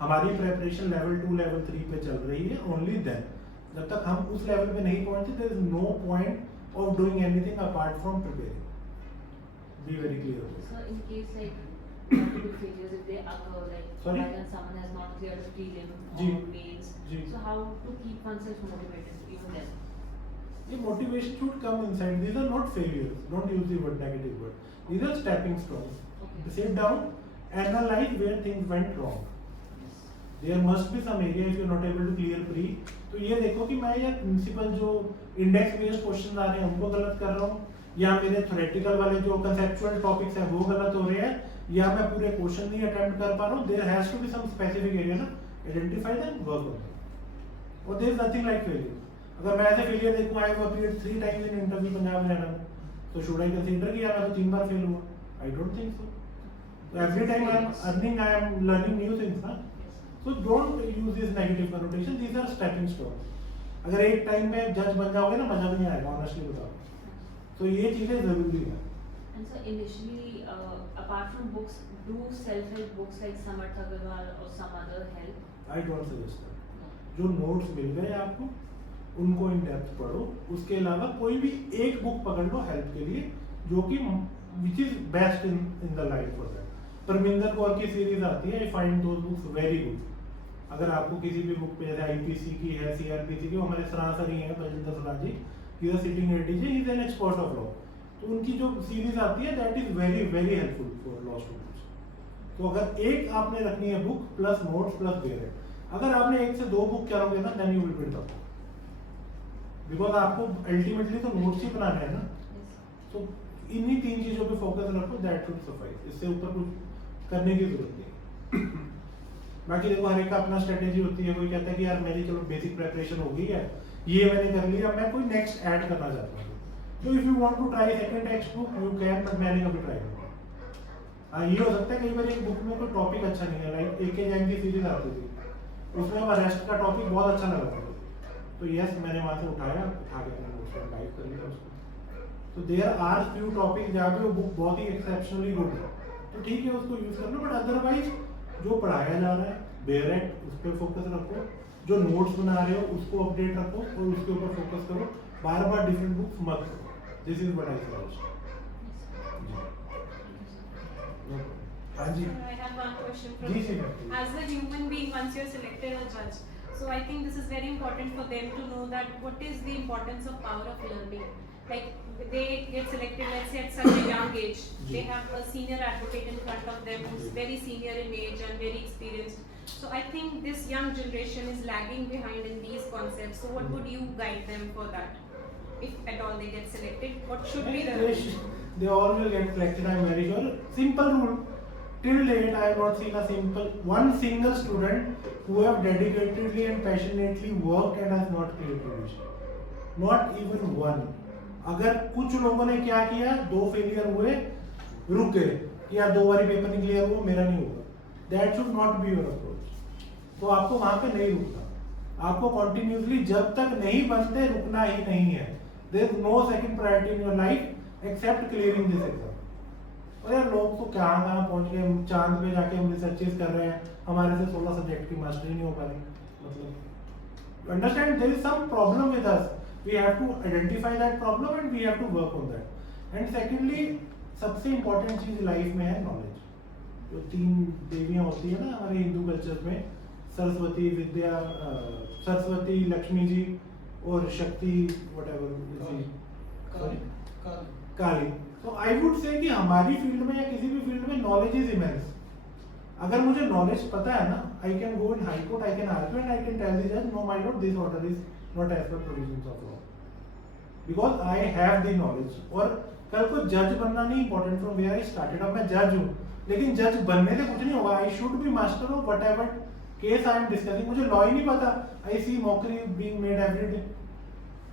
हमारी प्रिपरेशन लेवल 2 लेवल 3 पे चल रही है, ओनली देन। जब तक हम उस लेवल पे नहीं पहुंचे, there is no point of doing anything apart from preparing. Be very clear. So in case like multiple failures if they occur, like Sorry? when someone has not cleared the prelim जी, or mains, जी। so how to keep oneself motivated even then? The motivation should come inside. These are not failures. Don't use the word negative word. These are stepping stones. Okay. Sit down, analyze where things went wrong. There must be some area if you're not able to clear pre. तो ये देखो कि मैं ये principal जो index based question आ रहे हैं उनको गलत कर रहा हूँ, या मेरे थ्योरेटिकल वाले जो कंसेप्चुअल टॉपिक्स हैं वो गलत हो रहे हैं, या मैं पूरे क्वेश्चन नहीं अटेम्प्ट कर पा रहा हूँ। There has to be some specific area ना, identify them, work on them. और there is nothing like failure. अगर मैं ऐसे फेलियर देखूं, I have appeared 3 times in interview Punjab Haryana में, तो शुड आई कंसीडर कि यार मैं तो 3 बार फेल हुआ? I don't think so. So every time I am earning, I am learning new things, ना? So don't use this negative connotation. These are stepping stones. अगर एक टाइम में जज बन जाओगे ना, मजा भी नहीं आएगा, ऑनेस्टली बताओ। तो ये चीजें जरूरी है। And so initially, apart from books, do self-help books like Samarth Agarwal or some other help? I don't suggest that. जो नोट्स मिल गए आपको, उनको इन डेप्थ पढ़ो। उसके अलावा कोई भी एक बुक पकड़ लो हेल्प के लिए, जो कि which is best in the life for that. Parminder Kaur की सीरीज आती है, I find those books very good. अगर आपको किसी भी बुक पे, जैसे आईपीसी की है, सीआरपीसी की, हमारे सरासर ही है Baljinder Saraj ji, he is sitting ADJ, he is an expert of law. तो उनकी जो सीरीज आती है, that is very very helpful for law students. तो अगर एक आपने रखनी है book plus notes plus bare, अगर आपने 1 से 2 बुक करोगे ना, then you will build up, because आपको अल्टीमेटली तो नोट्स ही बनाने हैं ना। तो इन्हीं 3 चीजों पे फोकस रखो, दैट शुड सफाइस। इससे ऊपर कुछ करने की जरूरत नहीं। बाकी देखो, हर एक का अपना स्ट्रेटेजी होती है। कोई कहता है कि यार मेरी चलो बेसिक प्रिपरेशन हो गई है, ये मैंने कर लिया, मैं कोई नेक्स्ट ऐड करना चाहता हूँ। तो if you want to try second text book you can, but मैंने कभी ट्राई नहीं किया। ये हो सकता है कई बार एक बुक में कोई टॉपिक अच्छा नहीं है, लाइक AK जैन की सीरीज आती थी, उसमें अरेस्ट का टॉपिक बहुत अच्छा लगा था, तो यस मैंने वहां से उठा के अपने नोट्स में टाइप कर लिया उसको। तो देयर आर फ्यू टॉपिक जहाँ पे वो बुक बहुत ही एक्सेप्शनली गुड है, तो ठीक है उसको यूज करना। बट अदरवाइज जो पढ़ाया जा रहा है डायरेक्ट उस पर फोकस रखो, जो नोट्स बना रहे हो उसको अपडेट रखो और उसके ऊपर फोकस करो, बार बार डिफरेंट बुक्स मत करो। This is what I suggest. हाँ जी, I have one question from ji, you. Ji. As a human being, once you're selected a judge, so I think this is very important for them to know that what is the importance of power of learning. Like they get selected, let's say at such a young age, they have a senior advocate in front of them who's very senior in age and very experienced. So I think this young generation is lagging behind in these concepts. So what would you guide them for that? If at all they get selected, what should be the they all will get selected, I am very sure. Simple rule. Till date, I have not seen one single student who have dedicatedly and passionately worked and has not cleared revision. Not even one. अगर कुछ लोगों ने क्या किया, 2 failure हुए, रुक गए कि यार 2 बारी पेपर नहीं क्लियर हुआ, मेरा नहीं होगा। That should not be your approach. तो आपको वहां पे नहीं रुकना, आपको कंटिन्यूसली जब तक नहीं बनते रुकना ही नहीं है। There is no second priority in your life except clearing this exam. और यार लोग तो कहाँ पहुंच गए, चांद पे जाके हम रिसर्चेस कर रहे हैं, हमारे से 16 सब्जेक्ट की मास्टरी नहीं हो पा रही। मतलब understand there is some problem with us, we have to identify that problem and we have to work on that. And secondly सबसे इंपॉर्टेंट चीज लाइफ में है नॉलेज। जो 3 देवियां होती है ना हमारे हिंदू कल्चर में, सरस्वती विद्या, सरस्वती लक्ष्मी जी और शक्ति व्हाटएवर काली। तो आई वुड से कि हमारी फील्ड में या किसी भी फील्ड में नॉलेज इज इमेंस। अगर मुझे नॉलेज पता है ना, I can go in high court, I can argue and I can tell the जज no my lord this order is not as per provisions of law, because I have the knowledge. और कल को जज बनना नहीं important from where I started. अब मैं जज हूँ, लेकिन जज बनने से कुछ नहीं होगा। I should be master of whatever case I am discussing. मुझे लॉ ही नहीं पता, I see mockery being made every day.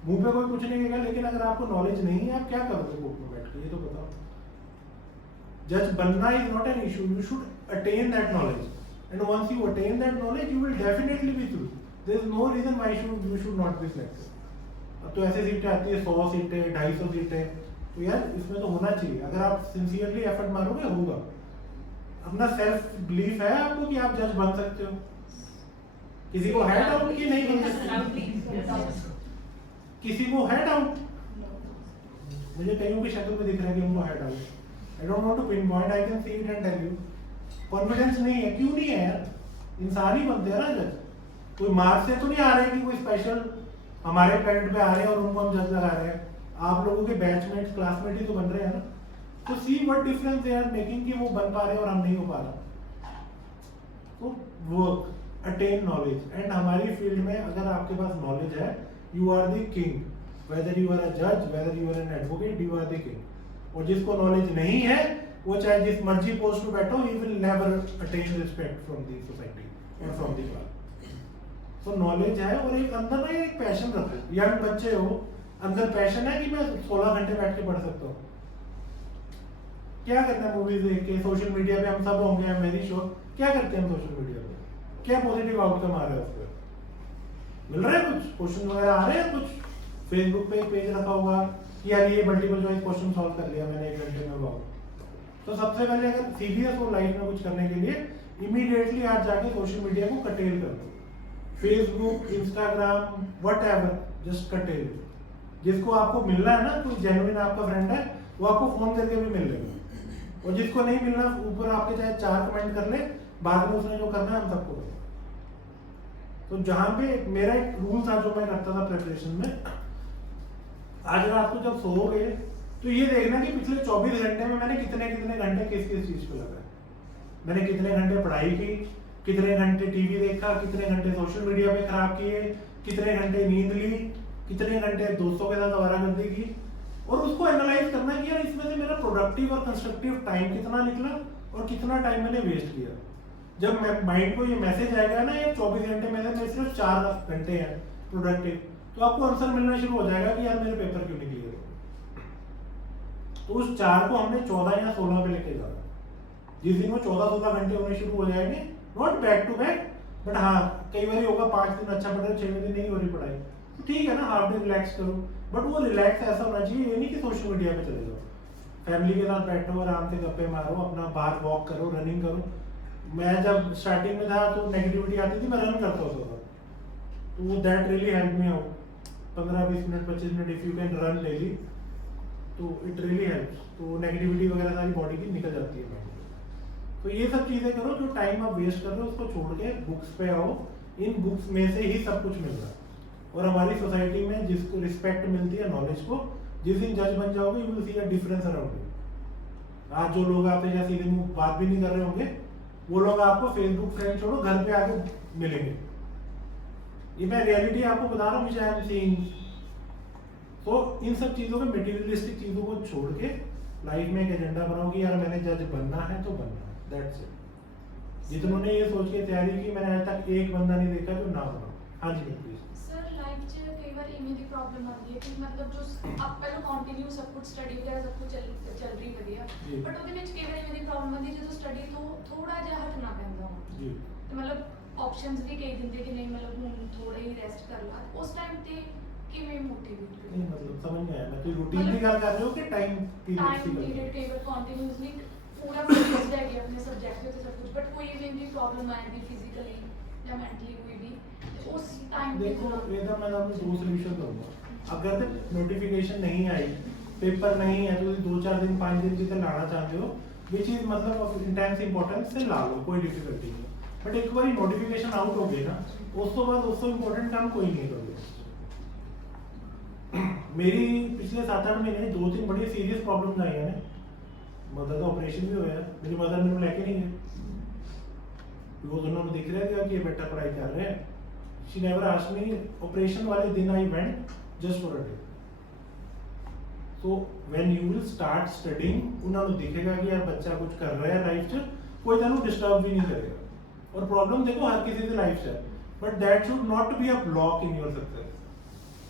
मुंह पे कोई कुछ नहीं कहेगा, लेकिन अगर आपको नॉलेज नहीं है आप क्या करोगे कोर्ट में बैठ के, ये तो बताओ। जज बनना is not an issue, you should attain that knowledge, and once you attain that knowledge you will definitely be through. There is no reason why you should not be selected. अब तो ऐसे सीटें आती है 100 सीटें 250 सीटें, तो यार इसमें तो होना चाहिए। अगर आप सिंसियरली एफर्ट मारोगे होगा। अपना सेल्फ बिलीफ है आपको कि आप जज बन सकते हो? किसी को है डाउट कि नहीं बन सकते? किसी को है डाउट? मुझे कईयों की शक्ल में दिख रहा है कि उनको है doubt. I don't want to pin point, I can see it and tell you. Confidence नहीं है, क्यों नहीं है यार? इंसान ही बनते हैं ना जज। कोई मार्क्स से तो नहीं आ रहे कि कोई स्पेशल हमारे क्रेडिट पे आ रहे हैं और उनको हम जज लगा रहे हैं। आप लोगों के बैचमेट्स क्लासमेट ही तो बन रहे हैं ना। तो see what difference they are making कि वो बन पा रहे हैं और हम नहीं हो पा रहा। तो वर्क, अटेन नॉलेज, एंड हमारी फील्ड में अगर आपके पास नॉलेज है, you are the king. Whether you are a जज, whether you are an advocate, you are the king. और जिसको नॉलेज नहीं है वो चाहे जिस मर्जी पोस्ट पे बैठो, he will never attain respect from the society और फ्रॉम द क्लास। तो नॉलेज है और एक अंदर ना एक पैशन रखो। यंग बच्चे हो, अंदर पैशन है कि मैं 16 घंटे बैठ के पढ़ सकता हूँ। क्या करना है मूवीज देख के, सोशल मीडिया पे हम सब होंगे, आई एम वेरी श्योर। क्या करते हैं हम सोशल मीडिया पे? क्या पॉजिटिव आउटकम आ रहा है उस पर? मिल रहा है कुछ? क्वेश्चन वगैरह आ रहे हैं कुछ? फेसबुक पे पेज रखा होगा कि यार ये मल्टीपल चॉइस क्वेश्चन सॉल्व कर लिया मैंने 1 घंटे में। वाओ। तो सबसे पहले अगर सीरियस हो लाइफ में कुछ करने के लिए, इमीडिएटली आप जाके सोशल मीडिया को कटेल कर दो। फेसबुक, इंस्टाग्राम, व्हाटएवर, जस्ट कटेल। जिसको आपको मिलना है ना, कोई जेन्युइन आपका फ्रेंड है, वो आपको फोन करके भी मिल लेगा। और जिसको नहीं मिलना, ऊपर आपके चाहे 4 कमेंट कर ले, बाद में उसने जो करना है हम सबको करें। तो जहां पे मेरा एक रूल था जो मैं करता था प्रिपरेशन में, आज रात को जब सोओगे तो ये देखना कि पिछले 24 घंटे में मैंने कितने घंटे किस चीज पे लगाए। मैंने कितने घंटे पढ़ाई की, कितने घंटे टीवी देखा, कितने घंटे सोशल मीडिया पे खराब किए, कितने घंटे नींद ली, कितने घंटे दोस्तों के साथ आवारागर्दी की। और उसको एनालाइज करना कि यार इसमें से मेरा प्रोडक्टिव और कंस्ट्रक्टिव टाइम कितना निकला और कितना टाइम मैंने वेस्ट किया। जब माइंड को ये मैसेज आएगा ना, ये 24 घंटे में से सिर्फ 4 घंटे हैं प्रोडक्टिव, तो आपको आंसर मिलना शुरू हो जाएगा कि यार मेरे पेपर क्यों नहीं क्लियर हो। तो उस 4 को हमने 14 या 16 पे लेके जाना। जिस दिन वो 14-16 घंटे होने शुरू हो जाएंगे, not back to back, but हाँ कई बार होगा 5 दिन अच्छा पढ़ रहे, 6 दिन नहीं हो रही पढ़ाई, तो ठीक है ना, हाफ डे रिलैक्स करो। बट वो रिलैक्स ऐसा होना चाहिए, ये नहीं कि सोशल मीडिया पे चले जाओ। फैमिली के साथ बैठो, आराम से गप्पे मारो, अपना बाहर वॉक करो, रनिंग करो। मैं जब स्टार्टिंग में था तो नेगेटिविटी आती थी, मैं रन करता होता था, तो वो that really help me out. 15-20 minute 25 minute if you can run daily, तो इट रियली हेल्प्स। तो नेगेटिविटी वगैरह सारी बॉडी की निकल जाती है माइंड से। तो ये सब चीजें करो, जो टाइम आप वेस्ट कर रहे हो उसको छोड़ के बुक्स पे आओ। इन बुक्स में से ही सब कुछ मिल रहा है। और हमारी सोसाइटी में जिसको रिस्पेक्ट मिलती है नॉलेज को, जिस दिन जज बन जाओगे you will see a difference around you. आज जो लोग आपसे या सीधे मुंह बात भी नहीं कर रहे होंगे, वो लोग आपको फेसबुक फ्रेंड छोड़ो घर पे आके मिलेंगे। ये मैं रियलिटी आपको बता रहा हूँ, which I am seeing। तो इन सब चीजों को, मटेरियलिस्टिक चीजों को छोड़ के लाइफ में एक एजेंडा बनाओ कि यार मैंने जज बनना है तो बनना है, दैट्स इट। जितनों ने ये सोच के तैयारी की, मैंने आज तक एक बंदा नहीं देखा जो ना बनाओ। हाँ जी प्लीज। सर लाइफ 'ਚ कई बार इवें दी प्रॉब्लम आती है कि मतलब जो आप पहले कंटिन्यू सब कुछ स्टडी वगैरह सब कुछ ਚੱਲ ਰਹੀ ਵਧੀਆ, ਜੀ। ਬਟ ਉਹਦੇ ਵਿੱਚ ਕਈ ਵਾਰ ਇਵੇਂ ਦੀ ਪ੍ਰੋਬਲਮ ਆਉਂਦੀ ਜਦੋਂ ਸਟੱਡੀ ਤੋਂ ਥੋੜਾ ਜਿਹਾ ਹਟਣਾ ਪੈਂਦਾ ਵਾ जी ਤੇ ਮਤਲਬ ਆਪਸ਼ਨਸ ਵੀ ਕਈ ਦਿੰਦੇ ਕਿ ਨਹੀਂ ਮਤਲਬ ਹੁਣ ਥੋੜਾ ਹੀ ਰੈਸਟ ਕਰ ਲਾ, ਉਸ ਟਾਈਮ ਤੇ ਕਿਵੇਂ ਮੋਟੀਵੇਟ नहीं ਕਰਨਾ? मतलब समझ में आया। मैं तो रूटीन की गल कर रहे हो कि टाइम पीरियड ਟਾਈਮ की ਪੀਰੀਅਡ गल? ਕਈ ਵਾਰ ਕੰਟੀਨਿਊਸਲੀ ਪੂਰਾ ਫੋਕਸਡ ਹੈ ਕਿ ਆਪਣੇ ਸਬਜੈਕਟ ਤੇ ਸਭ ਕੁਝ, ਬਟ ਕੋਈ ਇਵੇਂ ਦੀ ਪ੍ਰੋਬਲਮ ਆ ਜਾਂਦੀ ਫਿਜ਼ੀਕਲੀ ਜਾਂ ਮੈਂਟਲੀ ਕੋਈ ਵੀ, ਤੇ ਉਸ ਟਾਈਮ ਤੇ देखो ਇਹਦਾ मैं आपको 2 सॉल्यूशन दूंगा। अगर नोटिफिकेशन नहीं आई, पेपर नहीं है, तो 2-4 दिन 5 दिन जितने लाना चाहते हो, विच इज मतलब ऑफ इंटेंस इंपॉर्टेंस से ला लो, कोई डिफिकल्टी नहीं। बट एक बार नोटिफिकेशन आउट हो गई ना उस तो बाद उससे इम्पोर्टेंट काम कोई नहीं करोगे। मेरी पिछले 7-8 महीने 2-3 बड़ी सीरियस प्रॉब्लम्स आई हैं। मदर का ऑपरेशन भी होया, मेरी मदर मेरे को लेके नहीं गए, वो दोनों में दिख रहा था कि ये बेटा पढ़ाई कर रहे हैं। She never asked me, operation वाले दिन I went just for a day. So when you will start studying उन्होंने दिखेगा कि यार बच्चा कुछ कर रहा है लाइफ च, कोई तेन डिस्टर्ब भी नहीं करेगा। और प्रॉब्लम देखो हर किसी की लाइफ है, but that should not be a block in your success.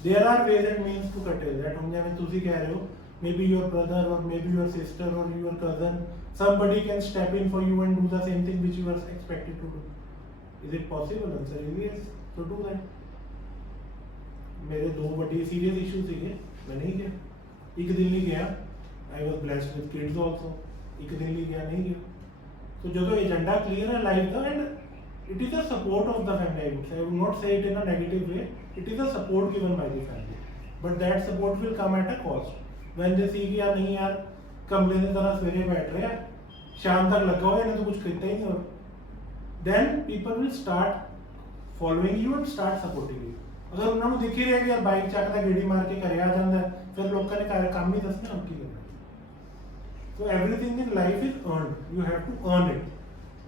There are ways and means to cut it that. हम जैसे तुसी कह रहे हो, मे बी योर ब्रदर और मे बी योर सिस्टर और your cousin, somebody can step in for you and do the same thing which you are expected to do. Is it possible? Answer is yes. So do that. मेरे 2 बड़े serious issue थे, मैं नहीं गया, एक दिन नहीं गया। I was blessed with kids also, एक दिन नहीं गया, नहीं गया। तो जो तो एजेंडा क्लियर है लाइफ का, and it is a support of the family. I would say, I would not say it in a negative way. It is a support given by the family, but that support will come at a cost. When they see कि यार नहीं यार कमरे की तरह सवेरे बैठ रहे हैं, शाम तक लगा हुआ है, तो कुछ करता ही नहीं, और then people will start following you and start supporting you. अगर उन्होंने दिख ही रहा कि यार बाइक चकदा गेड़ी मार के घरे आ जाता है, फिर लोगों ने काम ही दसना हम की करना। So everything in life is earned. You have to earn it.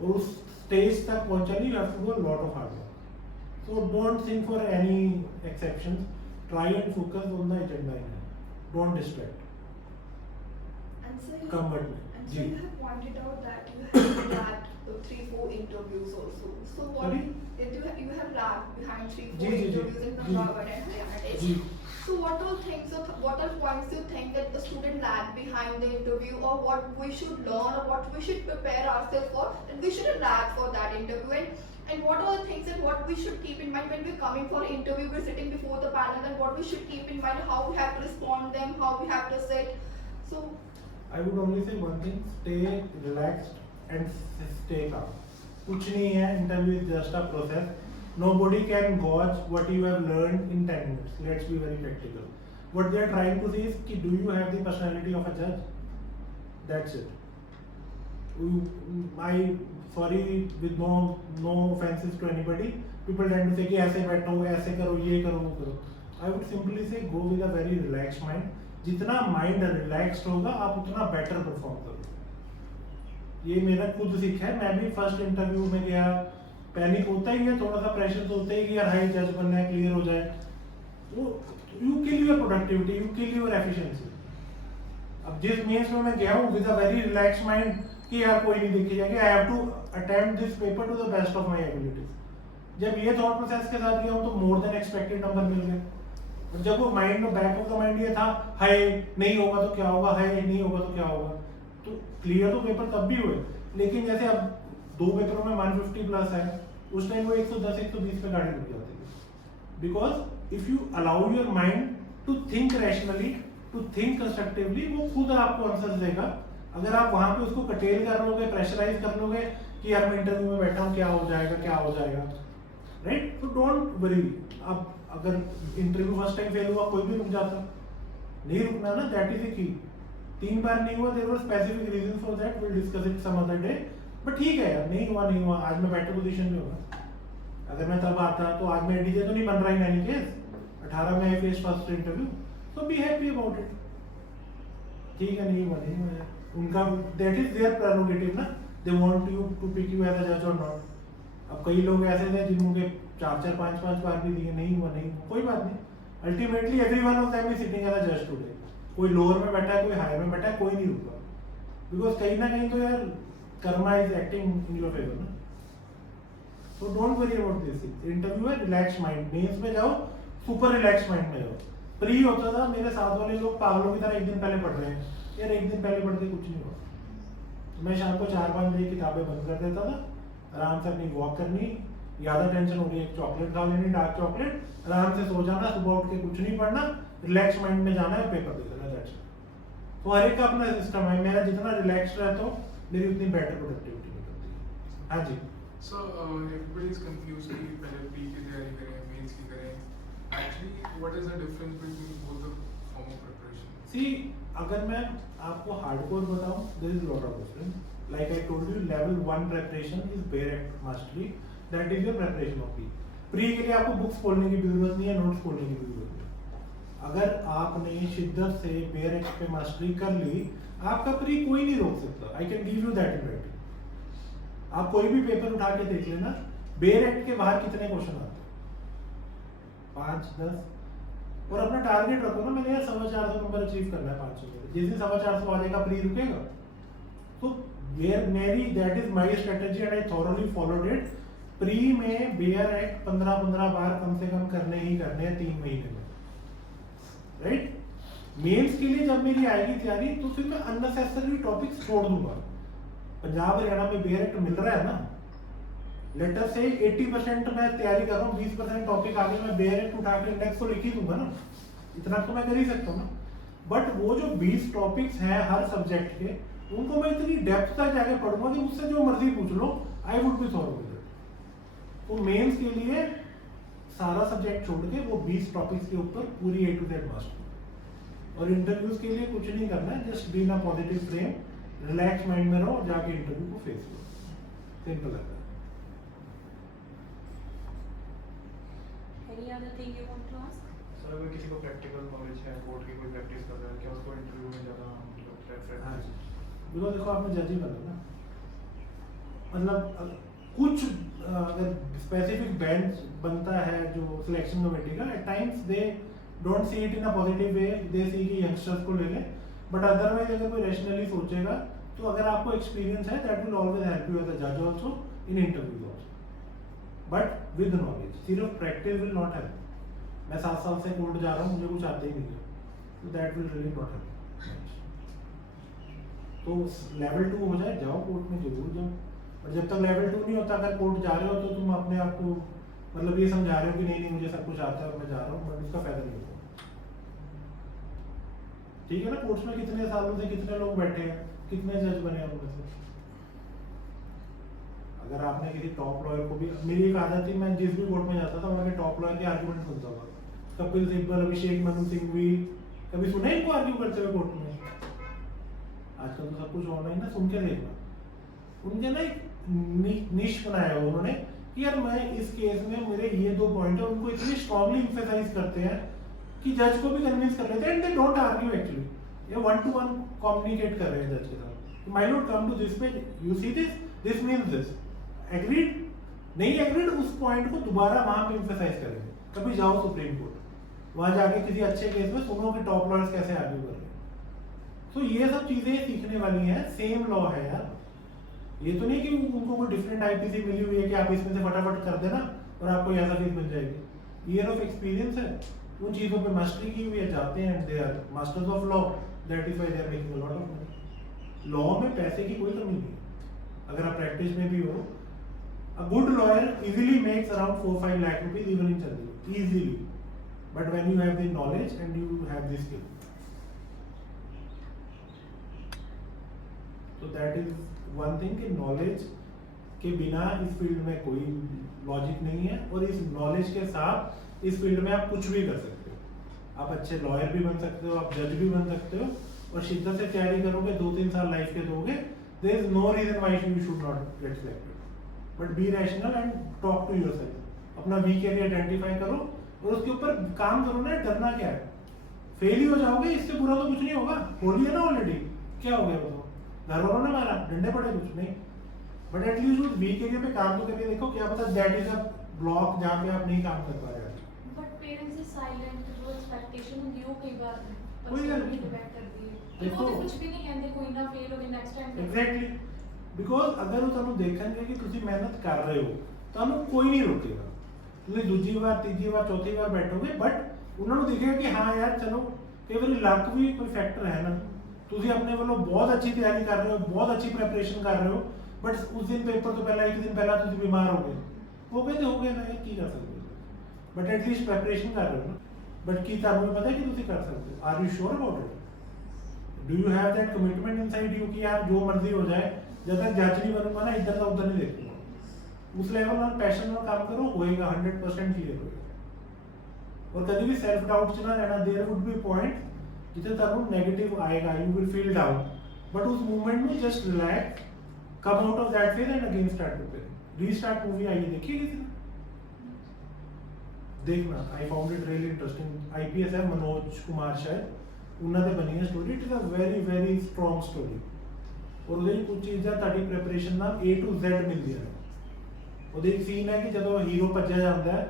और उस स्टेज तक पहुंचने you have to do a lot of hard work. So don't think for any exceptions. Try and focus on the agenda in hand. Don't distract. And so you, Come with me. and so ji. you have pointed out that you have lagged 3-4 interviews also. So what Sorry? you have lagged behind 3-4 ji, ji, ji. interviews in ji. Punjab and Haryana test. Ji. So what all things or what all points you think that the student lagged behind the interview, or what we should learn, or what we should prepare ourselves for, and we shouldn't lag for that interview, and what all things and what we should keep in mind when we're coming for an interview, we're sitting before the panel, and what we should keep in mind, how we have to respond them, how we have to sit. So I would only say one thing: stay relaxed and stay calm. कुछ नहीं है, interview is just a process. Nobody can gauge what you have learned in 10 minutes. Let's be very practical. What they are trying to say is कि do you have the personality of a judge? That's it. I sorry with no offenses to anybody. People tend to say कि ऐसे बैठो, ऐसे करो, ये करो, वो करो. I would simply say go with a very relaxed mind. जितना माइंड रिलैक्स्ड होगा आप उतना बेटर परफॉर्म करोगे। ये मेरा खुद सीखा है। मैं भी फर्स्ट इंटरव्यू में गया, पैनिक होता ही है, थोड़ा सा प्रेशर तो होता ही कि यार हाई जज बनना है, क्लियर हो जाए। तो you kill your productivity, you kill your efficiency. अब जिस मेंस में मैं गया हूँ with a very relaxed mind कि यार कोई नहीं देखी जाएगी, I have to attempt this paper to the best of my abilities. जब ये थॉट प्रोसेस के साथ गया हूँ तो मोर देन एक्सपेक्टेड नंबर मिल गए। और जब वो माइंड में बैक ऑफ द माइंड ये था हाय नहीं होगा तो क्या होगा, हाय नहीं होगा तो क्या होगा, तो क्लियर तो पेपर तब भी हुए। लेकिन जैसे अब 2 पेपरों में 150 प्लस है, उस टाइम वो 110-120 पे गाड़ी रुक जाती है। Because if you allow your mind to think rationally, to think constructively, वो खुद आपको आंसर्स देगा। अगर आप वहां पे उसको कटेल कर लोगे, प्रेशराइज कर लोगे कि यार मैं इंटरव्यू में बैठा हूँ, क्या हो जाएगा, क्या हो जाएगा, राइट? तो डोंट वरी। अब अगर इंटरव्यू फर्स्ट टाइम फेल हुआ, कोई भी रुक जाता, नहीं रुकना ना, दैट इज द की। 3 बार नहीं हुआ, there were specific reason for that, will discuss it some other day. But ठीक है यार, नहीं हुआ, आज मैं बेटर पोजीशन में हूँ। अगर मैं तब आता तो आज मैं डीजे तो नहीं बन रहा इन एनी केस। 18 में I face first interview, so be happy about it. ठीक है, नहीं हुआ यार, उनका दैट इज देयर प्रेरोगेटिव ना, they want you to pick you as a जज और नॉट। अब कई लोग ऐसे थे जिनके 4-4, 5-5 बार भी दिए, नहीं हुआ, कोई बात नहीं। Ultimately everyone of them is sitting as a जज टुडे। कोई लोअर में बैठा है, कोई हायर में बैठा है, कोई नहीं रुका। बिकॉज कहीं ना कहीं तो यार karma is acting in your favour ना। So don't worry about this. Interview है, रिलैक्स माइंड। मेंस में जाओ, सुपर रिलैक्स माइंड में जाओ। प्री होता था, मेरे साथ वाले लोग पागलों की तरह एक दिन पहले पढ़ रहे हैं, यार एक दिन पहले पढ़ते कुछ नहीं हुआ। मैं शाम को 4-5 बजे किताबें बंद कर देता था, आराम से अपनी वॉक करनी, ज्यादा टेंशन हो रही है चॉकलेट खा लेनी, डार्क चॉकलेट, आराम से सो जाना, सुबह उठ के कुछ नहीं पढ़ना, रिलैक्स माइंड में जाना है, पेपर दे देना, दैट्स इट। तो हर एक का अपना सिस्टम है। मेरा जितना रिलैक्स रहता हूँ, मेरी उतनी बेटर प्रोडक्टिविटी निकलती है। हाँ जी। So everybody is confused कि पहले प्री की तैयारी करें, मेंस की करें। Actually, what is the difference between both the form of preparation? सी अगर मैं आपको हार्डकोर बताऊं, there is lot of question, like I told you level 1 preparation is bare act mastery, that is your preparation of pre के लिए आपको books खोलने की भी जरूरत नहीं है, नोट्स खोलने की भी जरूरत नहीं है। अगर आपने शिद्दत से बेयर एक्ट पे मास्टरी कर ली, आपका प्री कोई नहीं रोक सकता। I can give you that in writing. आप कोई भी पेपर उठा के देख लेना, बेयर एक्ट के बाहर कितने क्वेश्चन आते हैं, 5 10, और अपना टारगेट रखो ना, मैंने यार 450 नंबर अचीव करना है 500 में। जिस दिन 450 आ जाएगा प्री रुकेगा। तो मेरी that is my strategy and I thoroughly followed it. Pre में बेयर एक्ट 15 बार कम से कम करने ही करने हैं 3 महीने में, राइट। मेंस के लिए जब मेरी आएगी तैयारी, तो फिर मैं अननेसेसरी टॉपिक्स छोड़ दूंगा। पंजाब हरियाणा में बेयर एक्ट मिल रहा है ना, लेटर से 80% मैं तैयारी कर रहा हूँ, 20% टॉपिक आगे मैं बेयर एक्ट उठा के इंडेक्स को लिख ही दूंगा ना, इतना तो मैं कर ही सकता हूँ ना। बट वो जो 20 टॉपिक्स हैं हर सब्जेक्ट के, उनको मैं इतनी डेप्थ तक जाके पढ़ूंगा कि मुझसे जो मर्जी पूछ लो, I would be thorough with it. तो मेंस के लिए सारा सब्जेक्ट छोड़ के वो 20 टॉपिक्स के ऊपर पूरी A to Z मास्टर। और इंटरव्यूज के लिए कुछ नहीं करना है, just be in a positive frame, relax mind में रहो, जाके इंटरव्यू को फेस करो, सिंपल है। Any other thing you want to ask? Sir अगर किसी को प्रैक्टिकल नॉलेज है, कोड की कोई प्रैक्टिस कर रहा है, क्या उसको इंटरव्यू में ज़्यादा मतलब प्रेफर? हाँ जी, बिकॉज देखो आपने जज ही करना ना, मतलब कुछ अगर स्पेसिफिक बेंच बनता है जो सिलेक्शन कमेटी का, at times they don't see it in a positive way, they see कि यंगस्टर्स को ले लें। बट अदरवाइज अगर कोई रैशनली सोचेगा, तो अगर आपको एक्सपीरियंस है, that will always help you as a जज also in interviews also, but with knowledge. सिर्फ प्रैक्टिस विल नॉट हेल्प। मैं 7 साल से कोर्ट जा रहा हूँ, मुझे कुछ आता ही नहीं है, तो that will really not help. तो लेवल 2 हो जाए, जाओ कोर्ट में जरूर जाओ। और जब तक लेवल 2 नहीं होता, अगर कोर्ट जा रहे हो, तो तुम अपने आप को मतलब ये समझा रहे हो कि नहीं नहीं मुझे सब कुछ आता है और मैं जा रहा हूँ, बट उसका फायदा नहीं होगा। ठीक है ना, कोर्ट्स में कितने सालों से कितने लोग बैठे हैं, कितने जज बने हैं उनमें से। अगर आपने किसी टॉप लॉयर को भी, मेरी एक आदत थी, मैं जिस भी कोर्ट में जाता था वहाँ के टॉप लॉयर के आर्ग्यूमेंट सुनता था। कपिल सिब्बल, अभिषेक मनु सिंघवी, कभी सुने इनको आर्ग्यू करते हुए कोर्ट में? आजकल तो सब कुछ ऑनलाइन है, सुन के देखना। उनके ना एक निश बनाया हुआ उन्होंने कि यार मैं इस केस में मेरे ये 2 पॉइंट है, उनको इतनी स्ट्रांगली एम्फेसाइज करते हैं कि जज को भी कन्विंस कर लेते हैं, and they don't argue actually. ये 1-to-1 कम्युनिकेट कर रहे हैं जज के साथ। My lord come to this page, you see this means this, agreed, नहीं एग्रीड, उस पॉइंट को दोबारा वहां पे एम्फेसाइज करेंगे। कभी जाओ सुप्रीम कोर्ट, वहां जाके किसी अच्छे केस में सुनो कि टॉप लॉयर्स कैसे आर्ग्यू कर रहे हैं। तो ये सब चीजें सीखने वाली हैं, सेम लॉ है यार। ये तो नहीं कि उनको कोई डिफरेंट आईपीसी मिली हुई है कि आप इसमें से फटाफट कर देना और आपको ऐसा फीस मिल जाएगी। ईयर ऑफ एक्सपीरियंस है, उन चीजों पे मास्टरी की हुई है, जाते हैं and they are masters of law, that is why they are making a lot of money. Law में पैसे की कोई कमी नहीं है, अगर आप प्रैक्टिस में भी हो। A good lawyer easily makes around 4-5 lakh rupees even in Chandigarh, easily, but when you have the knowledge and you have the skill, तो दैट इज वन थिंग कि नॉलेज के बिना इस फील्ड में कोई लॉजिक नहीं है, और इस नॉलेज के साथ इस फील्ड में आप कुछ भी कर सकते हो। आप अच्छे लॉयर भी बन सकते हो, आप जज भी बन सकते हो, और शिद्दत से तैयारी करोगे, 2-3 साल लाइफ के दोगे, there is no reason why you should not get selected. But be rational and talk to yourself, अपना वीक एरिया आइडेंटिफाई करो और उसके ऊपर काम करो ना। डरना क्या है, फेल ही हो जाओगे, इससे बुरा तो कुछ नहीं होगा, हो लिया ना ऑलरेडी, क्या हो गया? बताओ, घर वालों ने मारा, डंडे पड़े, कुछ नहीं, बट एटलीस्ट उस वीक एरिया पे काम तो करके देखो, क्या पता दैट इज अ ब्लॉक जहाँ पे आप नहीं काम कर पा रहे। बट पेरेंट्स इज साइलेंट, जो एक्सपेक्टेशन होती है वो कई बार कोई गल पर्सनली नहीं। डिपेंड करती है। देखो, वो तो कुछ भी नहीं कहते, कोई ना फेल हो गए नेक्स्ट टाइम। एग्जैक्टली, बिकॉज अगर वो ਤੁਹਾਨੂੰ ਦੇਖਣਗੇ ਕਿ ਤੁਸੀਂ ਮਿਹਨਤ ਕਰ ਰਹੇ ਹੋ, ਤੁਹਾਨੂੰ ਕੋਈ ਨਹੀਂ ਰੋਕੇਗਾ। ਤੁਸੀਂ ਦੂਜੀ ਵਾਰ, ਤੀਜੀ ਵਾਰ, ਚੌਥੀ ਵਾਰ ਬੈਠੋਗੇ, ਬਟ ਉਹਨਾਂ ਨੂੰ ਦਿਖੇਗਾ ਕਿ ਹਾਂ ਯਾਰ ਚਲੋ, ਕਈ ਵਾਰੀ ਲੱਕ ਵੀ ਕੋਈ ਫੈਕਟਰ ਹੈ ਨਾ। ਤੁਸੀਂ ਆਪਣੇ ਵੱਲੋਂ ਬਹੁਤ ਅੱਛੀ ਤਿਆਰੀ ਕਰ ਰਹੇ ਹੋ, ਬਹੁਤ ਅੱਛੀ ਪ੍ਰੈਪਰੇਸ਼ਨ ਕਰ ਰਹੇ ਹੋ, ਬਟ ਉਸ ਦਿਨ ਪੇਪਰ ਤੋਂ ਪਹਿਲਾਂ, ਇੱਕ ਦਿਨ ਪਹਿਲਾਂ ਤੁਸੀਂ ਬਿਮਾਰ ਹੋ ਗਏ, ਹੋ ਗਏ ਤੇ ਹੋ ਗਏ ਨਾ, ਇਹ ਕੀ ਕਰ ਸਕਦੇ ਹੋ। ਬਟ ਐਟਲੀਸਟ ਪ੍ਰੈਪਰੇਸ਼ਨ ਕਰ ਰਹੇ ਹੋ ਨਾ। ਬਟ ਕੀ ਤੁਹਾਨੂੰ ਪਤਾ ਕਿ ਤੁਸੀਂ ਕਰ ਸਕਦੇ ਹੋ? Are you sure about it? Do you have that commitment inside you कि यार जो मर्जी हो जाए, जब तक जज नहीं बनूंगा ना, इधर का उधर नहीं देखूंगा। उस लेवल में पैशन और काम करो, होएगा, 100% क्लियर होएगा। और कभी भी सेल्फ डाउट च ना रहना। देयर वुड बी पॉइंट जितने ਤੁਹਾਨੂੰ नेगेटिव आएगा you will feel down but उस मूवमेंट में just relax come out of that phase and again start preparing restart movie आइए देखिए किसी ने देखना I found it really interesting IPS है मनोज कुमार शायद ਉਹਨਾਂ ਦੇ ਬਣੀ ਹੈ story it is a very strong story ਔਰ ਉਹਦੇ ਕੁਝ ਚੀਜ਼ਾਂ ਤੁਹਾਡੀ ਪ੍ਰੈਪਰੇਸ਼ਨ ਨਾਲ A to Z ਮਿਲਦੀਆਂ ਨੇ ਉਹਦੇ ਇੱਕ ਸੀਨ ਹੈ ਕਿ ਜਦੋਂ ਹੀਰੋ ਭੱਜਿਆ ਜਾਂਦਾ ਹੈ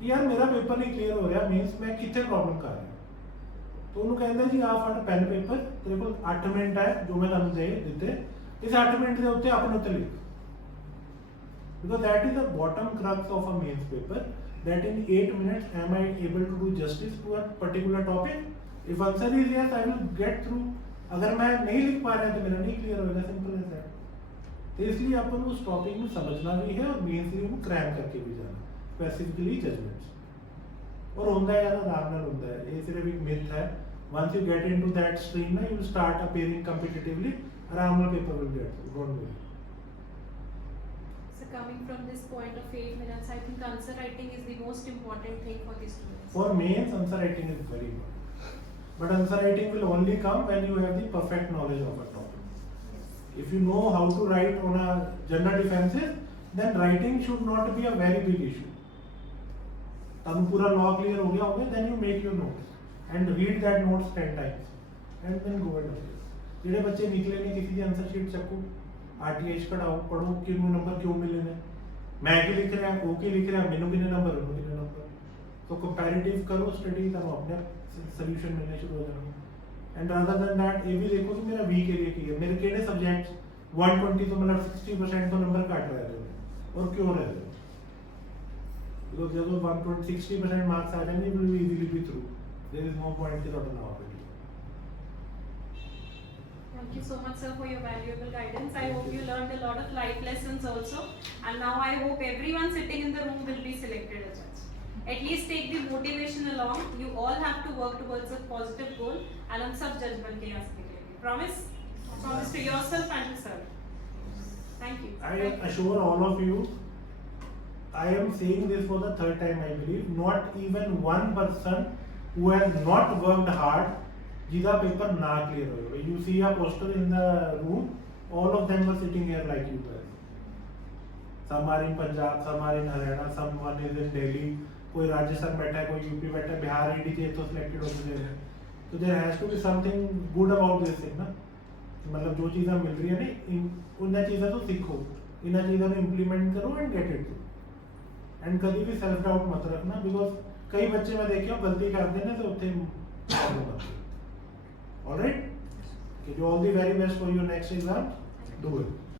ਕਿ ਯਾਰ ਮੇਰਾ ਪੇਪਰ ਨਹੀਂ ਕਲੀਅਰ ਹੋ ਰਿਹਾ ਮੀਨਸ ਮੈਂ ਕਿੱਥੇ ਪ੍ਰੋਬਲਮ ਕਰ ਰਿਹਾ तो ਉਹਨੂੰ ਕਹਿੰਦਾ ਜੀ ਆਹ ਫੜ ਪੈਨ ਪੇਪਰ ਤੇਰੇ ਕੋਲ 8 ਮਿੰਟ ਹੈ ਜੋ ਮੈਂ ਤੁਹਾਨੂੰ ਦੇ ਦਿੱਤੇ ਇਸ 8 ਮਿੰਟ ਦੇ ਉੱਤੇ ਆਪਣੇ ਉੱਤੇ ਲਿਖ because that is the bottom crux of a mains paper that in 8 minutes am I able to do justice to a particular topic if answer is yes I will get through अगर मैं नहीं लिख पा रहा तो मेरा नहीं clear होगा सिंपल एज दैट तो इसलिए अपन उस टॉपिक में समझना भी है और मेंस के लिए वो क्रैक करके भी जाना स्पेसिफिकली जजमेंट्स और होता है यार आराम नाल होता है ये सिर्फ एक मिथ है once you get into that stream ना you will start appearing competitively आराम नाल paper will get through don't worry So coming from this point of 8 minutes, I think answer writing is the most important thing for the students. for mains answer writing is very good but answer writing will only come when you have the perfect knowledge of a topic if you know how to write on a general defenses then writing should not be a very big issue तब पूरा law clear हो गया होगा then you make your notes and read that notes 10 times and then go and do it ਜਿਹੜੇ ਬੱਚੇ ਨਿਕਲੇ ਨਹੀਂ ਕਿਸੇ ਦੀ ਆਨਸਰ ਸ਼ੀਟ ਚੱਕੋ ਆਰਟੀਐਚ ਕਢਾਓ ਪੜੋ ਕਿੰਨੂੰ ਨੰਬਰ ਕਿਉਂ ਮਿਲੇ ਨੇ ਮੈਂ ਕੀ ਲਿਖ ਰਿਹਾ ਉਹ ਕੀ ਲਿਖ ਰਿਹਾ ਮੈਨੂੰ ਕਿੰਨੇ ਨੰਬਰ ਉਹਨੂੰ ਕਿੰਨੇ ਨੰਬਰ तो कंपैरेटिव करो स्टडी ਤੁਹਾਨੂੰ ਆਪਣੇ ਸੋਲੂਸ਼ਨ ਮਿਲਣੇ ਸ਼ੁਰੂ ਹੋ ਜਾਣਗੇ ਐਂਡ ਰਾਦਰ ਦੈਨ ਦੈਟ ਇਹ ਵੀ ਦੇਖੋ ਕਿ ਮੇਰਾ ਵੀਕ ਏਰੀਆ ਕੀ ਹੈ ਮੇਰੇ ਕਿਹੜੇ ਸਬਜੈਕਟਸ 120 ਤੋਂ ਮਤਲਬ 60% ਤੋਂ ਨੰਬਰ ਘੱਟ ਰਹੇ ਨੇ ਔਰ ਕਿਉਂ ਰਹੇ ਨੇ ਬਿਕੋਜ਼ ਜਦੋਂ 60% ਮਾਰਕਸ ਆ ਜਾਣਗੇ will be easily be through there is no point कि ਤੁਹਾਡਾ ਨਾ ਹੋਵੇ Thank you so much, sir, for your valuable guidance. I hope you learned a lot of life lessons also. And now I hope everyone sitting in the room will be selected as judge. At least take the motivation along. You all have to work towards a positive goal. And हम सब judge बन के यहाँ से निकलेंगे. Promise? Promise to yourself and to sir. Thank you. I assure all of you, I am saying this for the third time I believe, not even one person who has not worked hard जिदा paper ना clear हो you see a poster in the room all of them were sitting here like you guys some are in Punjab some are in Haryana someone is in Delhi कोई राजस्थान बैठा है कोई UP बैठा है Bihar ED तो selected हो गए हैं तो there has to be something good about this thing ना मतलब जो चीज़ें मिल रही है ना उन चीज़ों तो सीखो इन चीज़ों को इम्प्लीमेंट करो and get it through and कभी भी सेल्फ डाउट मत रखना बिकॉज कई बच्चे मैं देखे गलती करते हैं तो उत्थे प्रॉब्लम आती है All right? Okay, all the very best for your next exam. Do it.